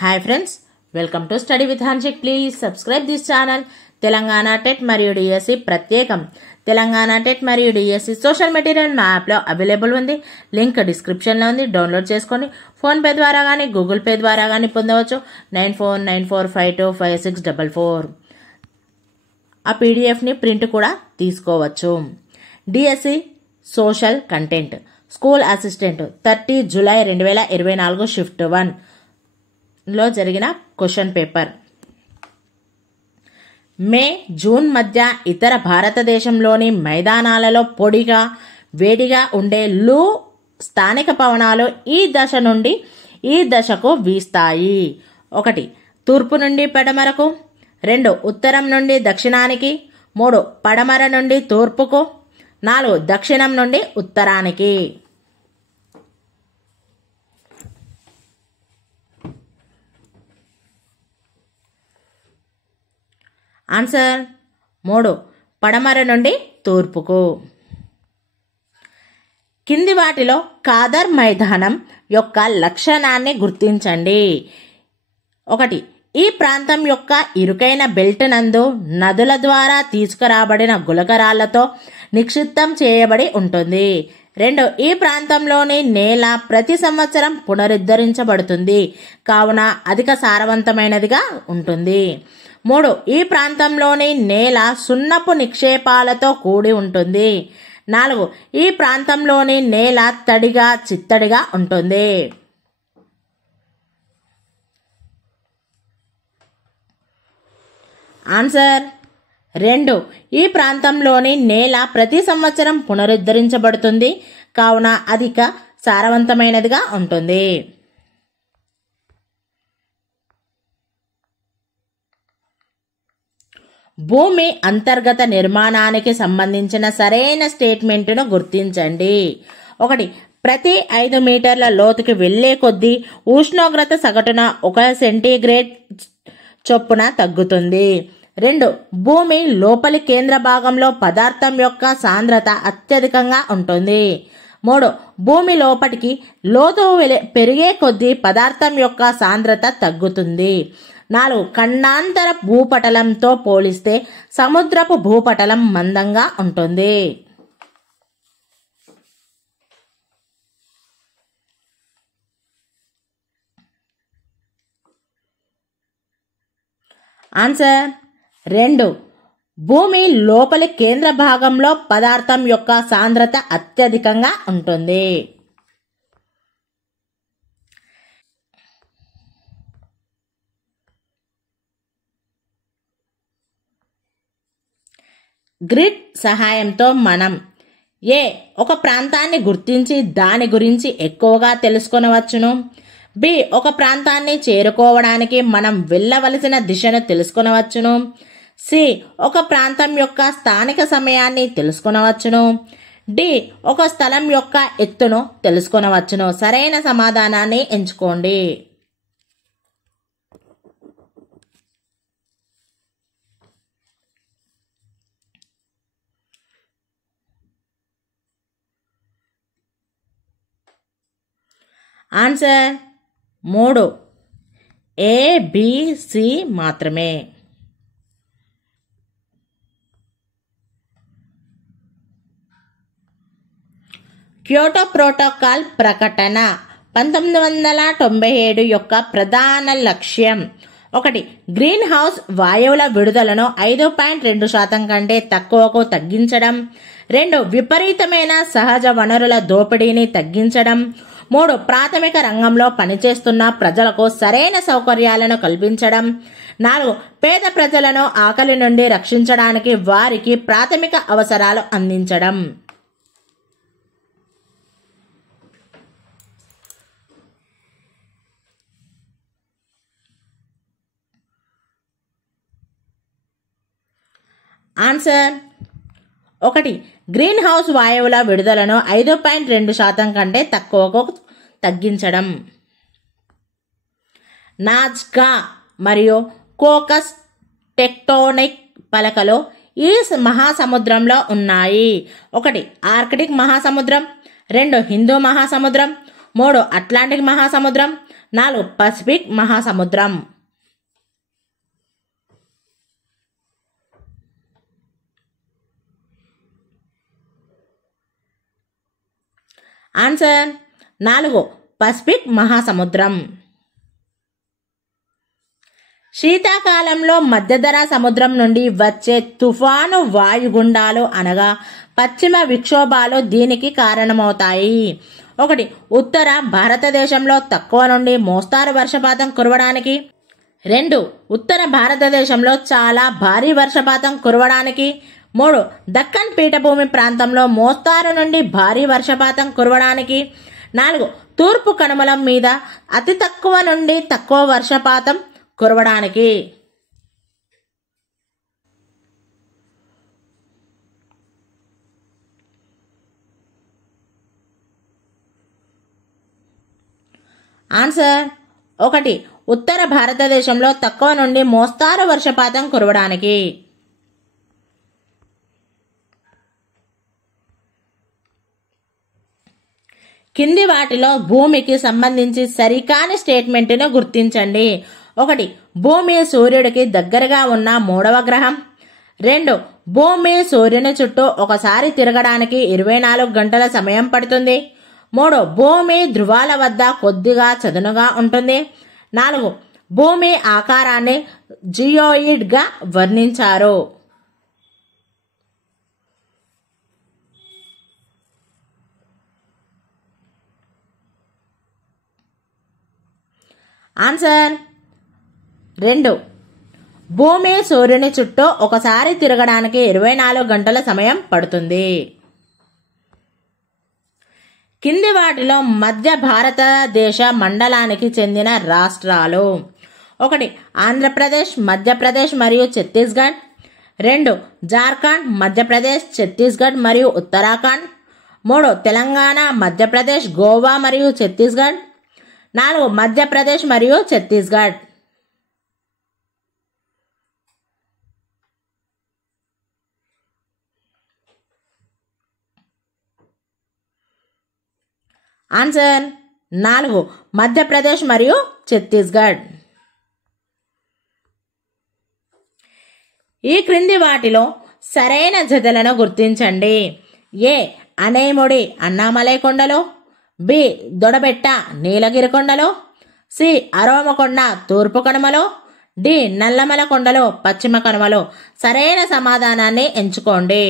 Hi friends, welcome to study with Hanshik. Please subscribe this channel. Telangana TET మరియు DSC ప్రత్యేకం. Telangana TET మరియు DSC social material మా యాప్లో available ఉంది. లింక్ డిస్క్రిప్షన్లో ఉంది. డౌన్లోడ్ చేసుకొని ఫోన్పే ద్వారా కానీ గూగుల్ పే ద్వారా కానీ పొందవచ్చు. 9494525644. ఆ పీడిఎఫ్ని ప్రింట్ కూడా తీసుకోవచ్చు. DSC social content school assistant 30 July 2024 shift 1 లో జరిగిన క్వశ్చన్ పేపర్. మే జూన్ మధ్య ఇతర భారతదేశంలోని మైదానాలలో పొడిగా వేడిగా ఉండే లూ స్థానిక పవనాలు ఈ దశ నుండి ఈ దశకు వీస్తాయి. 1 తూర్పు నుండి పడమరకు, 2 ఉత్తరం నుండి దక్షిణానికి, 3 పడమర నుండి తూర్పుకు, 4 దక్షిణం నుండి ఉత్తరానికి. ఆన్సర్ 3 పడమర నుండి తూర్పుకు. కింది వాటిలో ఖాదర్ మైదానం యొక్క లక్షణాన్ని గుర్తించండి. 1 ఈ ప్రాంతం యొక్క ఇరుకైన బెల్ట్ నందు నదుల ద్వారా తీసుకురాబడిన గులకరాళ్లతో నిక్షిప్తం చేయబడి ఉంటుంది. 2 ఈ ప్రాంతంలోని నేల ప్రతి సంవత్సరం పునరుద్ధరించబడుతుంది కావున అధిక సారవంతమైనదిగా ఉంటుంది. 3 ఈ ప్రాంతంలోని నేల సున్నపు నిక్షేపాలతో కూడి ఉంటుంది. 4 ఈ ప్రాంతంలోని నేల తడిగా చిత్తడిగా ఉంటుంది. ఆన్సర్ 2 ఈ ప్రాంతంలోని నేల ప్రతి సంవత్సరం పునరుద్ధరించబడుతుంది కావున అధిక సారవంతమైనదిగా ఉంటుంది. భూమి అంతర్గత నిర్మాణానికి సంబంధించిన సరైన స్టేట్మెంట్ను గుర్తించండి. 1 ప్రతి 5 మీటర్ల లోతుకి వెళ్లే కొద్దీ ఉష్ణోగ్రత సగటున 1 సెంటీగ్రేడ్ చొప్పున తగ్గుతుంది. 2 భూమి లోపలి కేంద్ర భాగంలో పదార్థం యొక్క సాంద్రత అత్యధికంగా ఉంటుంది. 3 భూమి లోపటికి లోతు పెరిగే కొద్దీ పదార్థం యొక్క సాంద్రత తగ్గుతుంది. 4 ఖండాంతర భూపటలంతో పోలిస్తే సముద్రపు భూపటలం మందంగా ఉంటుంది. ఆన్సర్ 2 భూమి లోపలి కేంద్ర భాగంలో పదార్థం యొక్క సాంద్రత అత్యధికంగా ఉంటుంది. గ్రిడ్ సహాయంతో మనం ఒక ప్రాంతాన్ని గుర్తించి దాని గురించి ఎక్కువగా తెలుసుకొనవచ్చును. ఒక ప్రాంతాన్ని చేరుకోవడానికి మనం వెళ్ళవలసిన దిశను తెలుసుకొనవచ్చును. ఒక ప్రాంతం యొక్క స్థానిక సమయాన్ని తెలుసుకొనవచ్చును. ఒక స్థలం యొక్క ఎత్తును తెలుసుకొనవచ్చును. సరైన సమాధానాన్ని ఎంచుకోండి. ఆన్సర్ 3 ABC మాత్రమే. క్యోటో ప్రోటోకాల్ ప్రకటన 1997 యొక్క ప్రధాన లక్ష్యం. 1 గ్రీన్ హౌస్ వాయువుల విడుదలను 5.2% కంటే తక్కువకు తగ్గించడం. 2 విపరీతమైన సహజ వనరుల దోపిడీని తగ్గించడం. 3 ప్రాథమిక రంగంలో పనిచేస్తున్న ప్రజలకు సరైన సౌకర్యాలను కల్పించడం. 4 పేద ప్రజలను ఆకలి నుండి రక్షించడానికి వారికి ప్రాథమిక అవసరాలు అందించడం. ఆన్సర్ 1 గ్రీన్ హౌస్ వాయువుల విడుదలను 5.2% కంటే తక్కువకు తగ్గించడం. నాజ్కా మరియు కోకస్ టెక్టోనిక్ పలకలు ఈ మహాసముద్రంలో ఉన్నాయి. 1 ఆర్కిటిక్ మహాసముద్రం, 2 హిందూ మహాసముద్రం, 3 అట్లాంటిక్ మహాసముద్రం, 4 పసిఫిక్ మహాసముద్రం. ఆన్సర్ 4 పసిఫిక్ మహాసముద్రం. శీతాకాలంలో మధ్యధరా సముద్రం నుండి వచ్చే తుఫాను వాయుగుండాలు అనగా పశ్చిమ విక్షోభాలు దీనికి కారణమవుతాయి. 1 ఉత్తర భారతదేశంలో తక్కువ నుండి మోస్తారు వర్షపాతం కురవడానికి. 2 ఉత్తర భారతదేశంలో చాలా భారీ వర్షపాతం కురవడానికి. 3 దక్కన్ పీఠభూమి ప్రాంతంలో మోస్తారు నుండి భారీ వర్షపాతం కురవడానికి. 4 తూర్పు కనుమల మీద అతి తక్కువ నుండి తక్కువ వర్షపాతం కురవడానికి. ఆన్సర్ 1 ఉత్తర భారతదేశంలో తక్కువ నుండి మోస్తారు వర్షపాతం కురవడానికి. కింది వాటిలో భూమికి సంబంధించి సరికాని స్టేట్మెంట్ను గుర్తించండి. 1 భూమి సూర్యుడికి దగ్గరగా ఉన్న 3వ గ్రహం. 2 భూమి సూర్యుని చుట్టూ ఒకసారి తిరగడానికి 24 గంటల సమయం పడుతుంది. 3 భూమి ధృవాల వద్ద కొద్దిగా చదునుగా ఉంటుంది. 4 భూమి ఆకారాన్ని జియోయిడ్గా వర్ణించారు. ఆన్సర్ 2 భూమి సూర్యుని చుట్టూ ఒకసారి తిరగడానికి 24 గంటల సమయం పడుతుంది. కింది వాటిలో మధ్య భారతదేశ మండలానికి చెందిన రాష్ట్రాలు. 1 ఆంధ్రప్రదేశ్, మధ్యప్రదేశ్ మరియు ఛత్తీస్గఢ్. 2 జార్ఖండ్, మధ్యప్రదేశ్, ఛత్తీస్గఢ్ మరియు ఉత్తరాఖండ్. 3 తెలంగాణ, మధ్యప్రదేశ్, గోవా మరియు ఛత్తీస్గఢ్. 4 మధ్యప్రదేశ్ మరియు ఛత్తీస్గఢ్. ఆన్సర్ 4 మధ్యప్రదేశ్ మరియు ఛత్తీస్గఢ్. ఈ క్రింది వాటిలో సరైన జతలను గుర్తించండి. ఏ అనేముడి అన్నామలై కొండలో, బి దొడబెట్ట నీలగిరి కొండలో, సి అరోమకొండ తూర్పు కనుమలో, డి నల్లమల కొండలో పశ్చిమ కనుమలో. సరైన సమాధానాన్ని ఎంచుకోండి.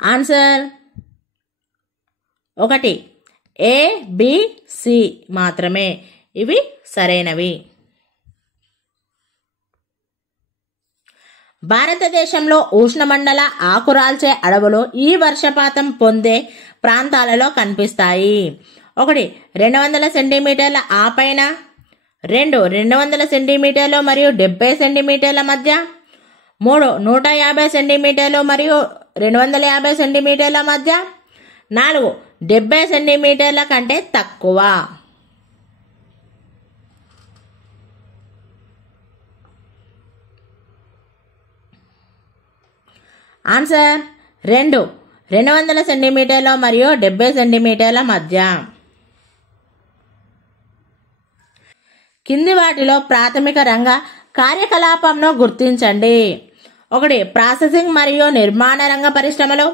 ఆన్సర్ 1 ఏ, బి, సి మాత్రమే ఇవి సరైనవి. భారతదేశంలో ఉష్ణమండల ఆకురాల్చే అడవులు ఈ వర్షపాతం పొందే ప్రాంతాలలో కనిపిస్తాయి. 1 200 సెంటీమీటర్ల ఆపైన, 2 200 సెంటీమీటర్లు మరియు 70 సెంటీమీటర్ల మధ్య, 3 150 సెంటీమీటర్లు మరియు 250 సెంటీమీటర్ల మధ్య, 4 70 సెంటీమీటర్ల కంటే తక్కువ. ఆన్సర్ 2 200 సెంటీమీటర్లు మరియు 70 సెంటీమీటర్ల మధ్య. కింది వాటిలో ప్రాథమిక రంగ కార్యకలాపంను గుర్తించండి. 1 ప్రాసెసింగ్ మరియు నిర్మాణ రంగ పరిశ్రమలు.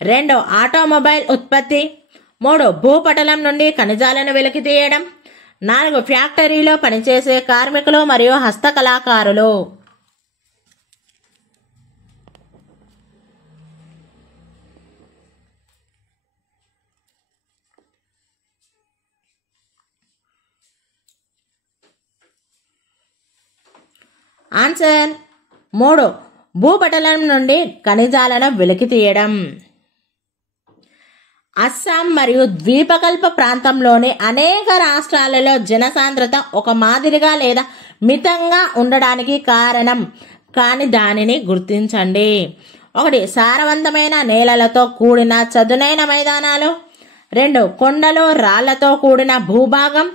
2 ఆటోమొబైల్ ఉత్పత్తి. 3 భూపటలం నుండి ఖనిజాలను వెలికి తీయడం. 4 ఫ్యాక్టరీలో పనిచేసే కార్మికులు మరియు హస్తకళాకారులు. ఆన్సర్ 3 భూపటలం నుండి ఖనిజాలను వెలికి తీయడం. అస్సాం మరియు ద్వీపకల్ప ప్రాంతంలోని అనేక రాష్ట్రాలలో జనసాంద్రత ఒక మాదిరిగా లేదా మితంగా ఉండడానికి కారణం కాని దానిని గుర్తించండి. 1 సారవంతమైన నేలలతో కూడిన చదునైన మైదానాలు. 2 కొండలు రాళ్లతో కూడిన భూభాగం.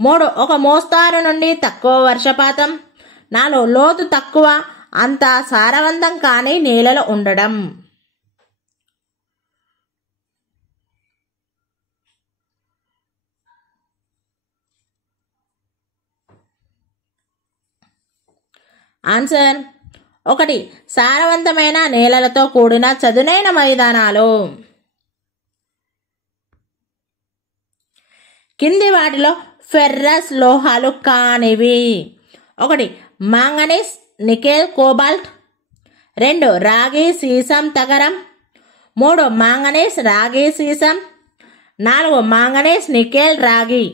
3 ఒక మోస్తారు నుండి తక్కువ వర్షపాతం. 4 లోతు తక్కువ అంత సారవంతం కాని నేలలు ఉండడం. ఆన్సర్ 1 సారవంతమైన నేలలతో కూడిన చదునైన మైదానాలు. కింది వాటిలో ఫెర్రస్ లోహాలు కానివి. 1 మాంగనీస్, నికెల్, కోబాల్ట్. 2 రాగి, సీసం, తగరం. 3 మాంగనీస్, రాగి, సీసం. 4 మాంగనీస్, నికెల్, రాగి.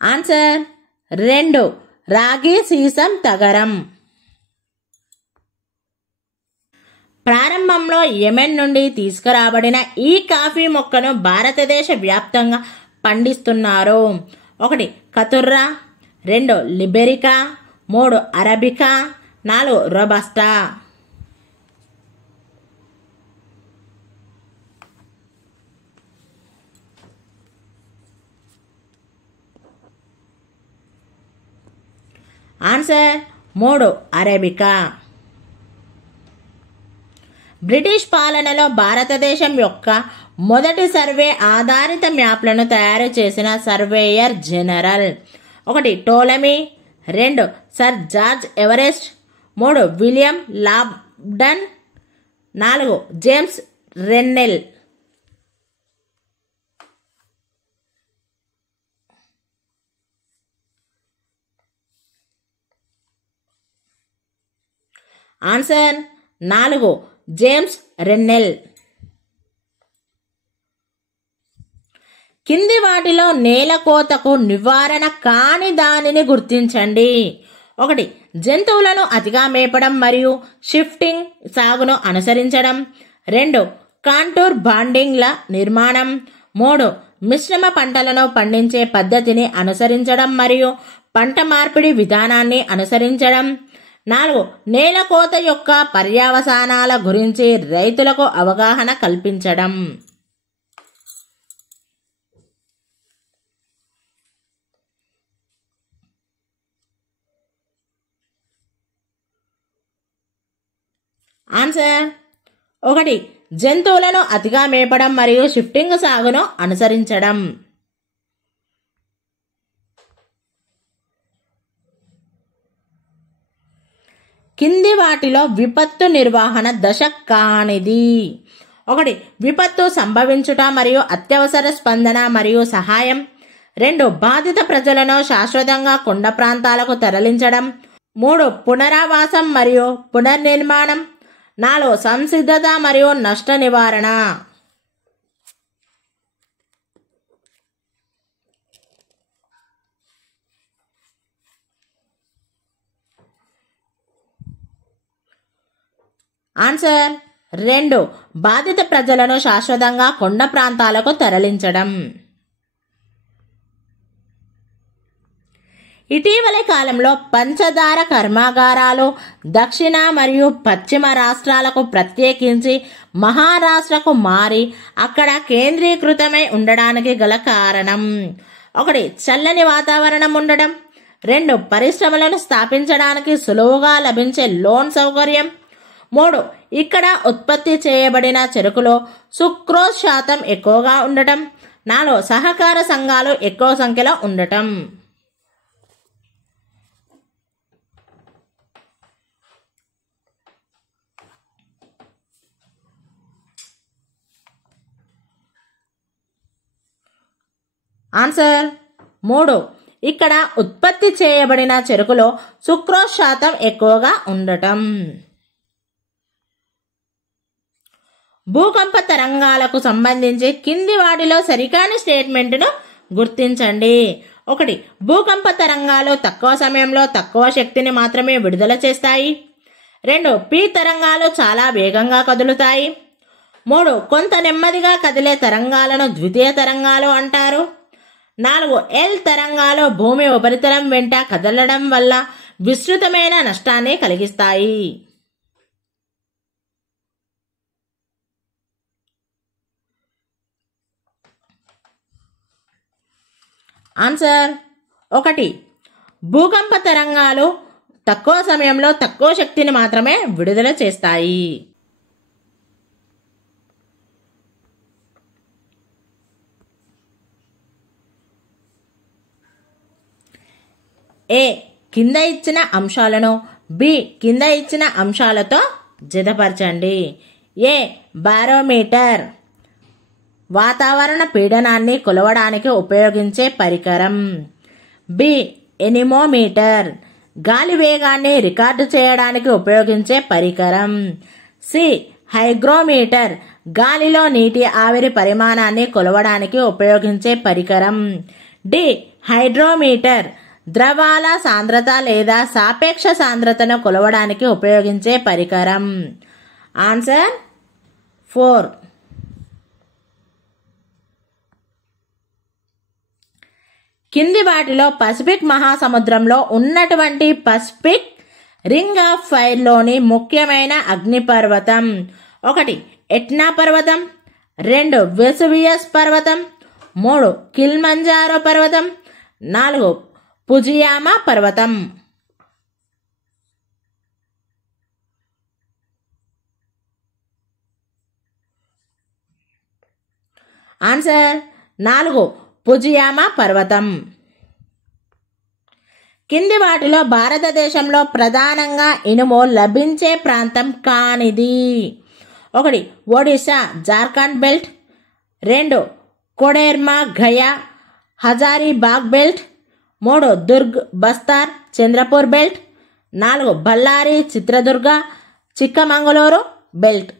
ఆన్సర్ 2 రాగి, సీసం, తగరం. ప్రారంభంలో యెమెన్ నుండి తీసుకురాబడిన ఈ కాఫీ మొక్కను భారతదేశ వ్యాప్తంగా పండిస్తున్నారు. 1 Caturra, 2 Liberica, 3 Arabica, 4 Robusta. Answer 3 Arabica. British పాలనలో భారతదేశం యొక్క మొదటి సర్వే ఆధారిత మ్యాప్లను తయారు చేసిన surveyor general. 1 Ptolemy, 2 sir George Everest, 3 William Lambton, 4 James Rennell. Answer 4 James Rennell. కింది వాటిలో నేల కోతకు నివారణ కాని దానిని గుర్తించండి. 1 జంతువులను అతిగా మేపడం మరియు షిఫ్టింగ్ సాగును అనుసరించడం. 2 కాంటూర్ బాండింగ్ల నిర్మాణం. 3 మిశ్రమ పంటలను పండించే పద్ధతిని అనుసరించడం మరియు పంట మార్పిడి విధానాన్ని అనుసరించడం. 4 నేల కోత యొక్క పర్యవసానాల గురించి రైతులకు అవగాహన కల్పించడం. ఆన్సర్ 1 జంతువులను అతిగా మేపడం మరియు షిఫ్టింగ్ సాగును అనుసరించడం. కింది వాటిలో విపత్తు నిర్వహణ దశ కానిది. 1 విపత్తు సంభవించుట మరియు అత్యవసర స్పందన మరియు సహాయం. 2 బాధిత ప్రజలను శాశ్వతంగా కొండ ప్రాంతాలకు తరలించడం. 3 పునరావాసం మరియు పునర్నిర్మాణం. 4 సంసిద్ధత మరియు నష్ట నివారణ. ఆన్సర్ 2 బాధిత ప్రజలను శాశ్వతంగా కొండ ప్రాంతాలకు తరలించడం. ఇటీవలి కాలంలో పంచదార కర్మాగారాలు దక్షిణ మరియు పశ్చిమ రాష్ట్రాలకు ప్రత్యేకించి మహారాష్ట్రకు మారి అక్కడ కేంద్రీకృతమై ఉండడానికి గల కారణం. 1 చల్లని వాతావరణం ఉండడం. 2 పరిశ్రమలను స్థాపించడానికి సులువుగా లభించే లోన్ సౌకర్యం. 3 ఇక్కడ ఉత్పత్తి చేయబడిన చెరుకులో సుక్రోజ్ శాతం ఎక్కువగా ఉండటం. 4 సహకార సంఘాలు ఎక్కువ సంఖ్యలో ఉండటం. ఆన్సర్ 3 ఇక్కడ ఉత్పత్తి చేయబడిన చెరుకులో సుక్రోజ్ శాతం ఎక్కువగా ఉండటం. భూకంప తరంగాలకు సంబంధించి కింది వాటిలో సరికాని స్టేట్మెంట్ను గుర్తించండి. 1 భూకంప తరంగాలు తక్కువ సమయంలో తక్కువ శక్తిని మాత్రమే విడుదల చేస్తాయి. 2 పి తరంగాలు చాలా వేగంగా కదులుతాయి. 3 కొంత నెమ్మదిగా కదిలే తరంగాలను ద్వితీయ తరంగాలు అంటారు. 4 ఎల్ తరంగాలు భూమి ఉపరితలం వెంట కదలడం వల్ల విస్తృతమైన నష్టాన్ని కలిగిస్తాయి. ఆన్సర్ 1. భూకంప తరంగాలు తక్కువ సమయంలో తక్కువ శక్తిని మాత్రమే విడుదల చేస్తాయి. ఏ కింద ఇచ్చిన అంశాలను బి కింద ఇచ్చిన అంశాలతో జతపరచండి. ఏ బారోమీటర్ వాతావరణ పీడనాన్ని కొలవడానికి ఉపయోగించే పరికరం. బి ఎనిమోమీటర్ గాలి వేగాన్ని రికార్డు చేయడానికి ఉపయోగించే పరికరం. సి హైగ్రోమీటర్ గాలిలో నీటి ఆవిరి పరిమాణాన్ని కొలవడానికి ఉపయోగించే పరికరం. డి హైడ్రోమీటర్ ద్రవాల సాంద్రత లేదా సాపేక్ష సాంద్రతను కొలవడానికి ఉపయోగించే పరికరం. ఆన్సర్ 4. కింది వాటిలో పసిఫిక్ మహాసముద్రంలో ఉన్నటువంటి పసిఫిక్ రింగ్ ఆఫ్ ఫైర్లోని ముఖ్యమైన అగ్నిపర్వతం. 1. ఎట్నా పర్వతం. 2. వెసువియస్ పర్వతం. 3. కిల్మంజారో పర్వతం. 4. ఫుజియామా పర్వతం. ఆన్సర్ 4. ఫుజియామా పర్వతం. కింది వాటిలో భారతదేశంలో ప్రధానంగా ఇనుము లభించే ప్రాంతం కానిది. 1. Odisha Jharkhand belt. 2. Koderma Gaya Hazaribagh belt. 3. Durg Bastar Chandrapur belt. 4. Ballari Chitradurga Chikkamagaluru belt.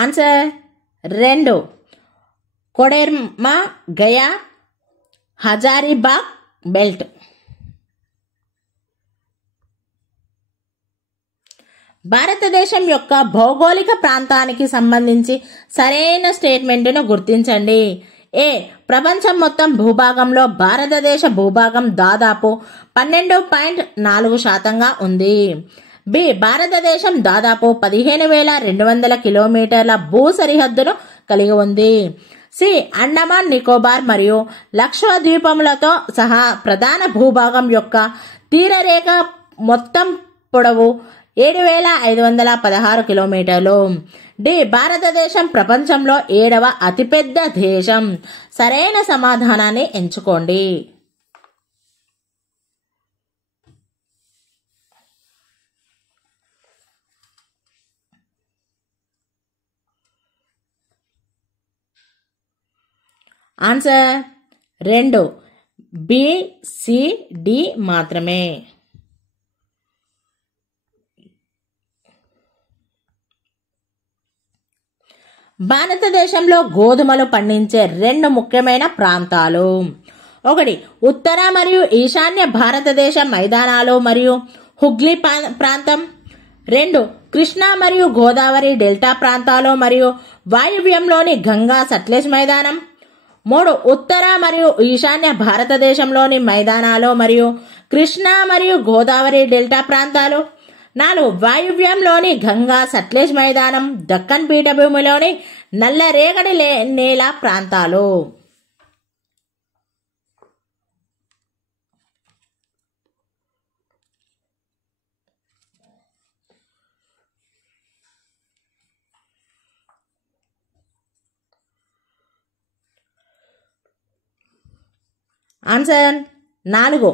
Answer 2. Koderma Gaya Hazaribagh belt. భారతదేశం యొక్క భౌగోళిక ప్రాంతానికి సంబంధించి సరైన స్టేట్మెంట్ను గుర్తించండి. ఏ ప్రపంచం మొత్తం భూభాగంలో భారతదేశ భూభాగం దాదాపు 12.4% ఉంది. బి భారతదేశం దాదాపు 15,200 కిలోమీటర్ల భూ సరిహద్దును కలిగి ఉంది. సి అండమాన్ నికోబార్ మరియు లక్షద్వీపములతో సహా ప్రధాన భూభాగం యొక్క తీరరేఖ మొత్తం పొడవు 7,516 కిలోమీటర్లు. డి భారతదేశం ప్రపంచంలో 7వ అతిపెద్ద దేశం. సరైన సమాధానాన్ని ఎంచుకోండి. ఆన్సర్ 2. బి సి డి మాత్రమే. భారతదేశంలో గోధుమలు పండించే 2 ముఖ్యమైన ప్రాంతాలు. 1. ఉత్తర మరియు ఈశాన్య భారతదేశ మైదానాలు మరియు హుగ్లీ ప్రాంతం. 2. కృష్ణా మరియు గోదావరి డెల్టా ప్రాంతాలు మరియు వాయువ్యంలోని గంగా సట్లెజ్ మైదానం. 3. ఉత్తర మరియు ఈశాన్య భారతదేశంలోని మైదానాలు మరియు కృష్ణా మరియు గోదావరి డెల్టా ప్రాంతాలు. 4. వాయువ్యంలోని గంగా సట్లెజ్ మైదానం దక్కన్ పీఠభూమిలోని నల్లరేగడి నేల ప్రాంతాలు. ఆన్సర్ 4.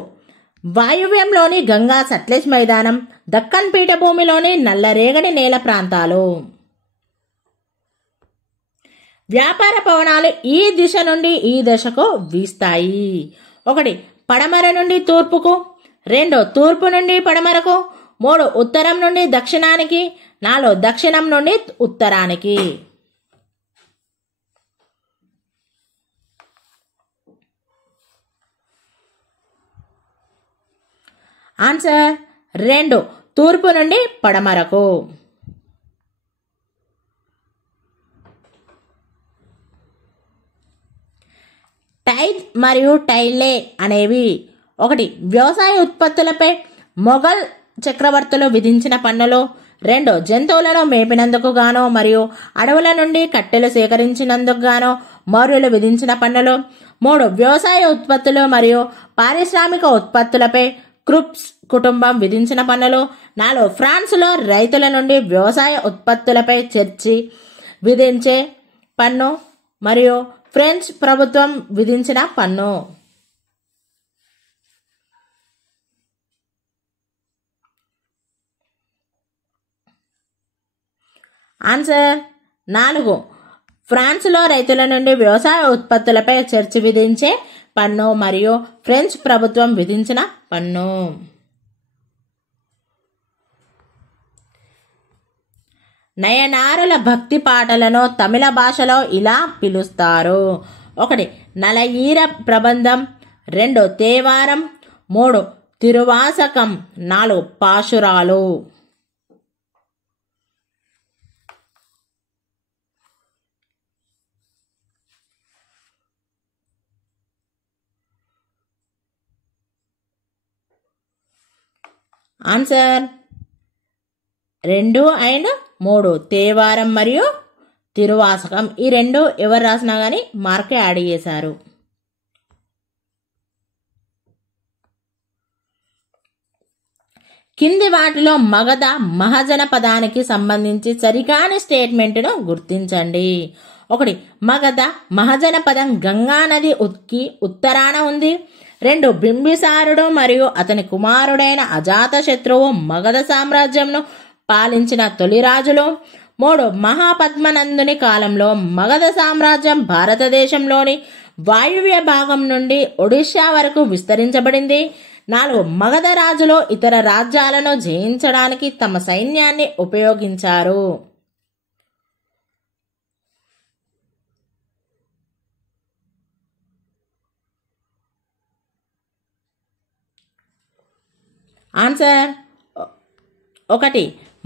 వాయువ్యంలోని గంగా సట్లెజ్ మైదానం దక్కన్ పీఠభూమిలోని నల్లరేగడి నేల ప్రాంతాలు. వ్యాపార పవనాలు ఈ దిశ నుండి ఈ దశకు వీస్తాయి. 1. పడమర నుండి తూర్పుకు. 2. తూర్పు నుండి పడమరకు. 3. ఉత్తరం నుండి దక్షిణానికి. 4. దక్షిణం నుండి ఉత్తరానికి. ఆన్సర్ 2. తూర్పు నుండి పడమరకు. టైల్ మరియు టైల్లే అనేవి 1. వ్యవసాయ ఉత్పత్తులపై మొఘల్ చక్రవర్తులు విధించిన పన్నులు. 2 జంతువులను మేపినందుకు గాను మరియు అడవుల నుండి కట్టెలు సేకరించినందుకు గాను మౌర్యులు విధించిన పన్నులు. 3 వ్యవసాయ ఉత్పత్తులు మరియు పారిశ్రామిక ఉత్పత్తులపై క్రూప్స్ కుటుంబం విధించిన పన్నులు. 4 ఫ్రాన్స్లో రైతుల నుండి వ్యవసాయ ఉత్పత్తులపై చర్చి విధించే పన్ను మరియు ఫ్రెంచ్ ప్రభుత్వం విధించిన పన్ను. ఆన్సర్ 4 ఫ్రాన్స్లో రైతుల నుండి వ్యవసాయ ఉత్పత్తులపై చర్చి విధించే పన్ను మరియు ఫ్రెంచ్ ప్రభుత్వం విధించిన పన్ను. నయనారుల భక్తి పాటలను తమిళ భాషలో ఇలా పిలుస్తారు. 1 నలయీర ప్రబంధం, 2 తేవారం, 3 తిరువాసకం, 4 పాశురాలు. ఆన్సర్ 2 అండ్ 3 తేవారం మరియు తిరువాసకం. ఈ 2 ఎవరు రాసినా కానీ మార్కే యాడ్ చేశారు. కింది వాటిలో మగధ మహాజన పదానికి సంబంధించి సరికాని స్టేట్మెంట్ను గుర్తించండి. 1 మగధ మహాజన పదం గంగా నది ఉత్తరాన ఉంది. 2 బింబిసారుడు మరియు అతని కుమారుడైన అజాతశత్రువు మగధ సామ్రాజ్యంను పాలించిన తొలి రాజులు. 3 మహాపద్మనందుని కాలంలో మగధ సామ్రాజ్యం భారతదేశంలోని వాయువ్య భాగం నుండి ఒడిషా వరకు విస్తరించబడింది. 4 మగధ రాజులు ఇతర రాజ్యాలను జయించడానికి తమ సైన్యాన్ని ఉపయోగించారు. ఆన్సర్ 1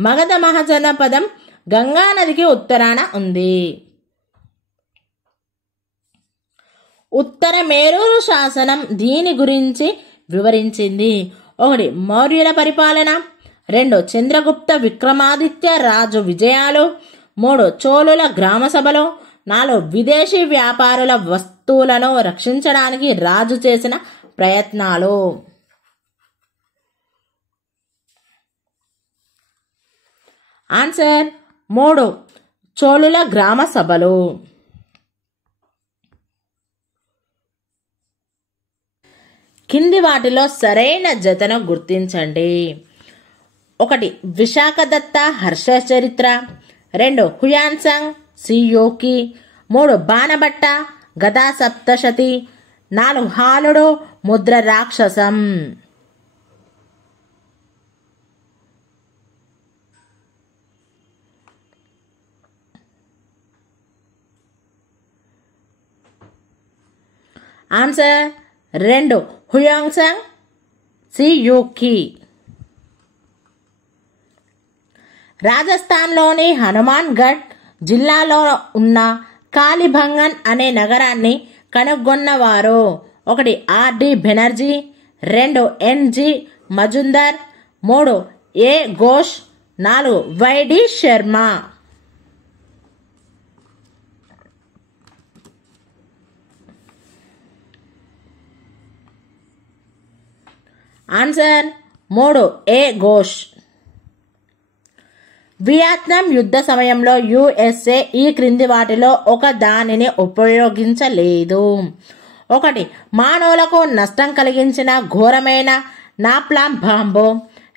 మగధ మహాజన పదం గంగా నదికి ఉత్తరాన ఉంది. ఉత్తర మేరూరు శాసనం దీని గురించి వివరించింది. 1 మౌర్యుల పరిపాలన, 2 చంద్రగుప్త విక్రమాదిత్య రాజు విజయాలు, 3 చోళుల గ్రామ సభలు, 4 విదేశీ వ్యాపారుల వస్తువులను రక్షించడానికి రాజు చేసిన ప్రయత్నాలు. ఆన్సర్ 3 చోళుల గ్రామ సభలు. కింది వాటిలో సరైన జతను గుర్తించండి. 1 విశాఖదత్త హర్ష చరిత్ర, 2 హుయాన్సాంగ్ సియోకి, 3 బాణభట్ట గదా సప్తశతి, 4 హాలుడు ముద్ర రాక్షసం. ఆన్సర్ 2 హుయాంగ్సాంగ్ సియూకి. రాజస్థాన్లోని హనుమాన్ గఢ్ జిల్లాలో ఉన్న కాలిబంగన్ అనే నగరాన్ని కనుగొన్నవారు. 1 ఆర్డి బెనర్జీ, 2 ఎన్జి మజుందర్, 3 ఏ ఘోష్, 4 వైడి శర్మ. ఆన్సర్ 3 ఏ ఘోష్. వియత్నాం యుద్ధ సమయంలో యుఎస్ఏ ఈ క్రింది వాటిలో ఒక దానిని ఉపయోగించలేదు. 1 మానవులకు నష్టం కలిగించిన ఘోరమైన నాప్లామ్ బాంబు,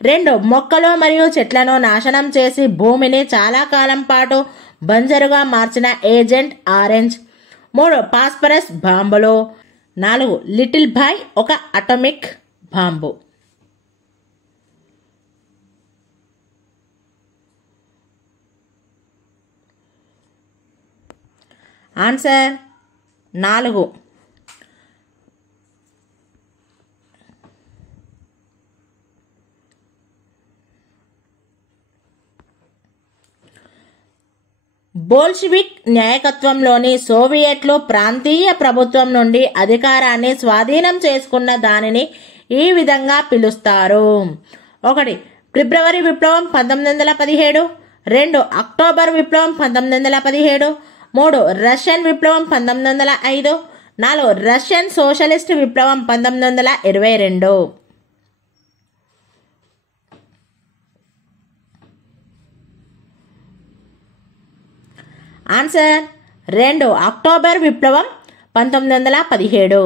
2 మొక్కలు మరియు చెట్లను నాశనం చేసి భూమిని చాలా కాలం పాటు బంజరుగా మార్చిన ఏజెంట్ ఆరెంజ్, 3 పాస్పరస్ బాంబులు, 4 లిటిల్ బాయ్ ఒక అటామిక్ బాంబు. ఆన్సర్ 4 బోల్షివిక్ నాయకత్వంలోని సోవియట్లు ప్రాంతీయ ప్రభుత్వం నుండి అధికారాన్ని స్వాధీనం చేసుకున్న దానిని ఈ విధంగా పిలుస్తారు. 1 ఫిబ్రవరి విప్లవం 1917, 2 అక్టోబర్ విప్లవం 1917, 3 రష్యన్ విప్లవం 1905, 4 రష్యన్ సోషలిస్ట్ విప్లవం 1922. ఆన్సర్ 2 అక్టోబర్ విప్లవం 1917.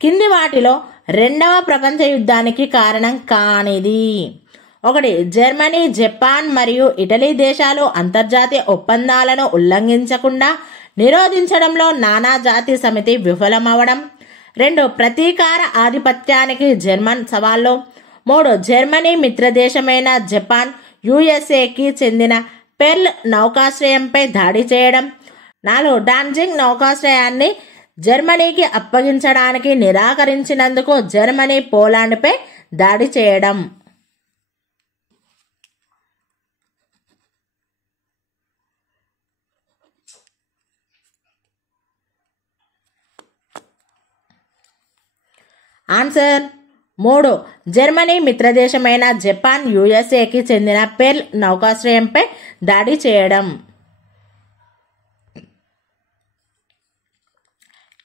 కింది వాటిలో రెండవ ప్రపంచ యుద్ధానికి కారణం కానిది. 1 జర్మనీ, జపాన్ మరియు ఇటలీ దేశాలు అంతర్జాతీయ ఒప్పందాలను ఉల్లంఘించకుండా నిరోధించడంలో నానాజాతి సమితి విఫలమవడం. 2 ప్రతీకార ఆధిపత్యానికి జర్మన్ సవాళ్ళు. 3 జర్మనీ మిత్రదేశమైన జపాన్ యుఎస్ఏకి చెందిన పెర్ల్ నౌకాశ్రయంపై దాడి చేయడం. 4 డాన్జింగ్ నౌకాశ్రయాన్ని జర్మనీకి అప్పగించడానికి నిరాకరించినందుకు జర్మనీ పోలాండ్పై దాడి చేయడం. ఆన్సర్ 3 జర్మనీ మిత్రదేశమైన జపాన్ యుఎస్ఏకి చెందిన పెర్ల్ నౌకాశ్రయంపై దాడి చేయడం.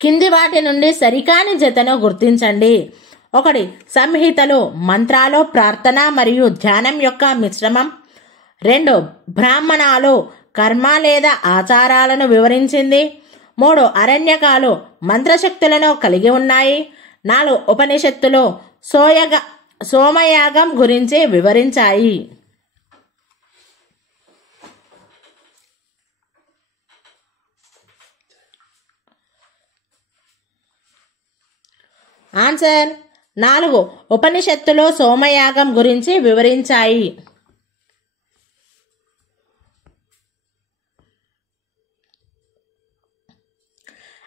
కింది వాటి నుండి సరికాని జతను గుర్తించండి. 1 సంహితలు మంత్రాలు, ప్రార్థన మరియు ధ్యానం యొక్క మిశ్రమం. 2 బ్రాహ్మణాలు కర్మ లేదా ఆచారాలను వివరించింది. 3 అరణ్యకాలు మంత్రశక్తులను కలిగి ఉన్నాయి. 4 ఉపనిషత్తులు సోమయాగం గురించి వివరించాయి. ఆన్సర్ 4 ఉపనిషత్తులు సోమయాగం గురించి వివరించాయి.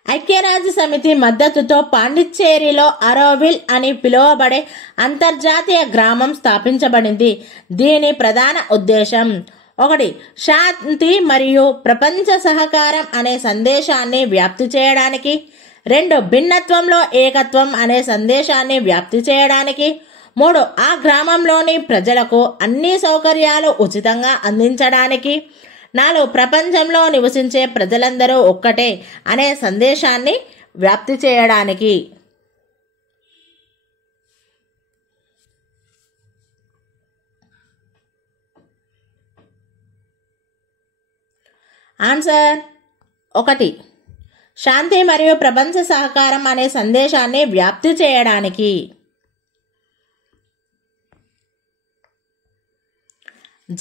ఐక్యరాజ్య సమితి మద్దతుతో పాండిచ్చేరిలో అరోవిల్ అని పిలువబడే అంతర్జాతీయ గ్రామం స్థాపించబడింది. దీని ప్రధాన ఉద్దేశం 1 శాంతి మరియు ప్రపంచ సహకారం అనే సందేశాన్ని వ్యాప్తి చేయడానికి. 2 భిన్నత్వంలో ఏకత్వం అనే సందేశాన్ని వ్యాప్తి చేయడానికి. 3 ఆ గ్రామంలోని ప్రజలకు అన్ని సౌకర్యాలు ఉచితంగా అందించడానికి. 4 ప్రపంచంలో నివసించే ప్రజలందరూ ఒక్కటే అనే సందేశాన్ని వ్యాప్తి చేయడానికి. ఆన్సర్ 1 శాంతి మరియు ప్రపంచ సహకారం అనే సందేశాన్ని వ్యాప్తి చేయడానికి.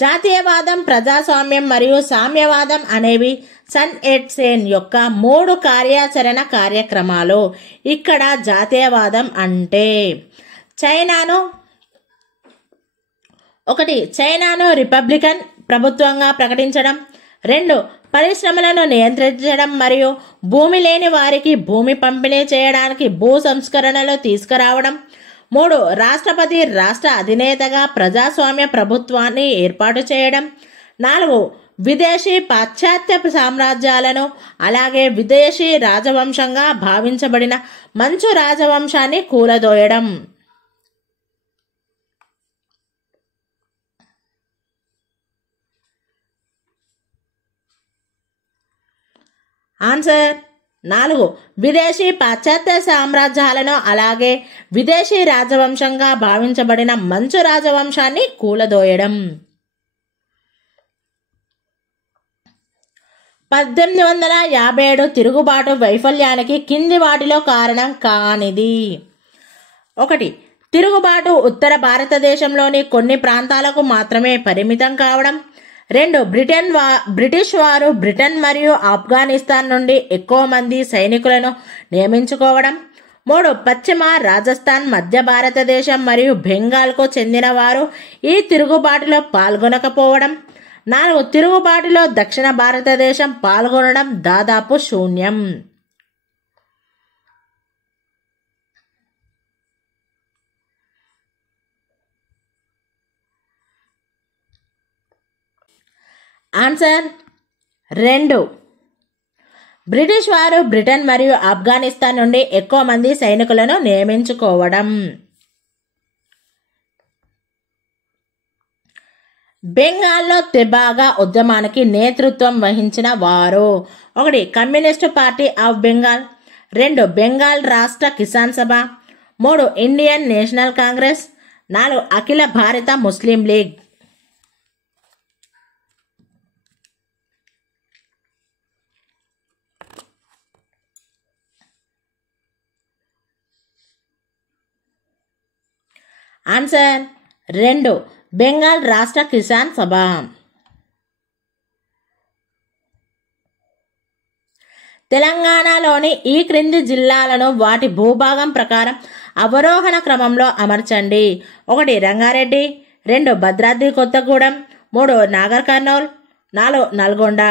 జాతీయవాదం, ప్రజాస్వామ్యం మరియు సామ్యవాదం అనేవి సన్ ఎట్ సేన్ యొక్క 3 కార్యాచరణ కార్యక్రమాలు. ఇక్కడ జాతీయవాదం అంటే చైనాను 1 చైనాను రిపబ్లికన్ ప్రభుత్వంగా ప్రకటించడం. 2 పరిశ్రమలను నియంత్రించడం మరియు భూమి లేని వారికి భూమి పంపిణీ చేయడానికి భూ సంస్కరణలు తీసుకురావడం. 3 రాష్ట్రపతి రాష్ట్ర అధినేతగా ప్రజాస్వామ్య ప్రభుత్వాన్ని ఏర్పాటు చేయడం. 4 విదేశీ పాశ్చాత్య సామ్రాజ్యాలను అలాగే విదేశీ రాజవంశంగా భావించబడిన మంచు రాజవంశాన్ని కూలదోయడం. ఆన్సర్ 4 విదేశీ పాశ్చాత్య సామ్రాజ్యాలను అలాగే విదేశీ రాజవంశంగా భావించబడిన మంచు రాజవంశాన్ని కూలదోయడం. 1857 తిరుగుబాటు వైఫల్యానికి కింది వాటిలో కారణం కానిది. 1 తిరుగుబాటు ఉత్తర భారతదేశంలోని కొన్ని ప్రాంతాలకు మాత్రమే పరిమితం కావడం. 2 బ్రిటిష్ వారు బ్రిటన్ మరియు ఆఫ్ఘనిస్తాన్ నుండి ఎక్కువ మంది సైనికులను నియమించుకోవడం. 3 పశ్చిమ రాజస్థాన్, మధ్య భారతదేశం మరియు బెంగాల్కు చెందిన వారు ఈ తిరుగుబాటులో పాల్గొనకపోవడం. 4 తిరుగుబాటులో దక్షిణ భారతదేశం పాల్గొనడం దాదాపు శూన్యం. ఆన్సర్ 2 బ్రిటిష్ వారు బ్రిటన్ మరియు ఆఫ్ఘనిస్తాన్ నుండి ఎక్కువ మంది సైనికులను నియమించుకోవడం. బెంగాల్లో తెబాగా ఉద్యమానికి నేతృత్వం వహించిన వారు. 1 communist party of Bengal, 2 Bengal రాష్ట్ర కిసాన్ సభ, 3 ఇండియన్ నేషనల్ కాంగ్రెస్, 4 అఖిల భారత ముస్లిం లీగ్. ఆన్సర్ 2 బెంగాల్ రాష్ట్ర కిసాన్ సభ. తెలంగాణలోని ఈ క్రింది జిల్లాలను వాటి భూభాగం ప్రకారం అవరోహణ క్రమంలో అమర్చండి. 1 రంగారెడ్డి, 2 భద్రాద్రి కొత్తగూడెం, 3 నాగర్ కర్నూల్, 4 నల్గొండ.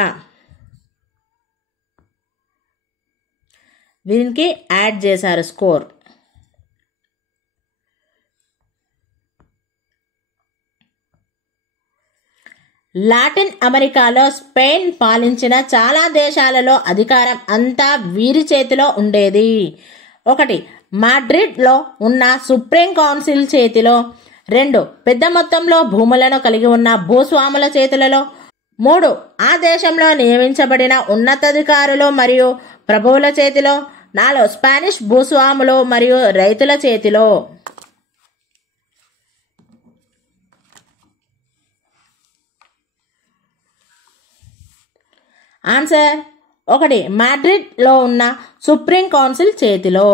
దీనికి యాడ్ చేశారు స్కోర్. లాటిన్ అమెరికాలో స్పెయిన్ పాలించిన చాలా దేశాలలో అధికారం అంతా వీరి చేతిలో ఉండేది. 1 మాడ్రిడ్లో ఉన్న సుప్రీం కౌన్సిల్ చేతిలో, 2 పెద్ద మొత్తంలో భూములను కలిగి ఉన్న భూస్వాముల చేతులలో, 3 ఆ దేశంలో నియమించబడిన ఉన్నతాధికారులు మరియు ప్రభువుల చేతిలో, 4 స్పానిష్ భూస్వాములు మరియు రైతుల చేతిలో. ఆన్సర్ 1 మాడ్రిడ్లో ఉన్న సుప్రీం కౌన్సిల్ చేతిలో.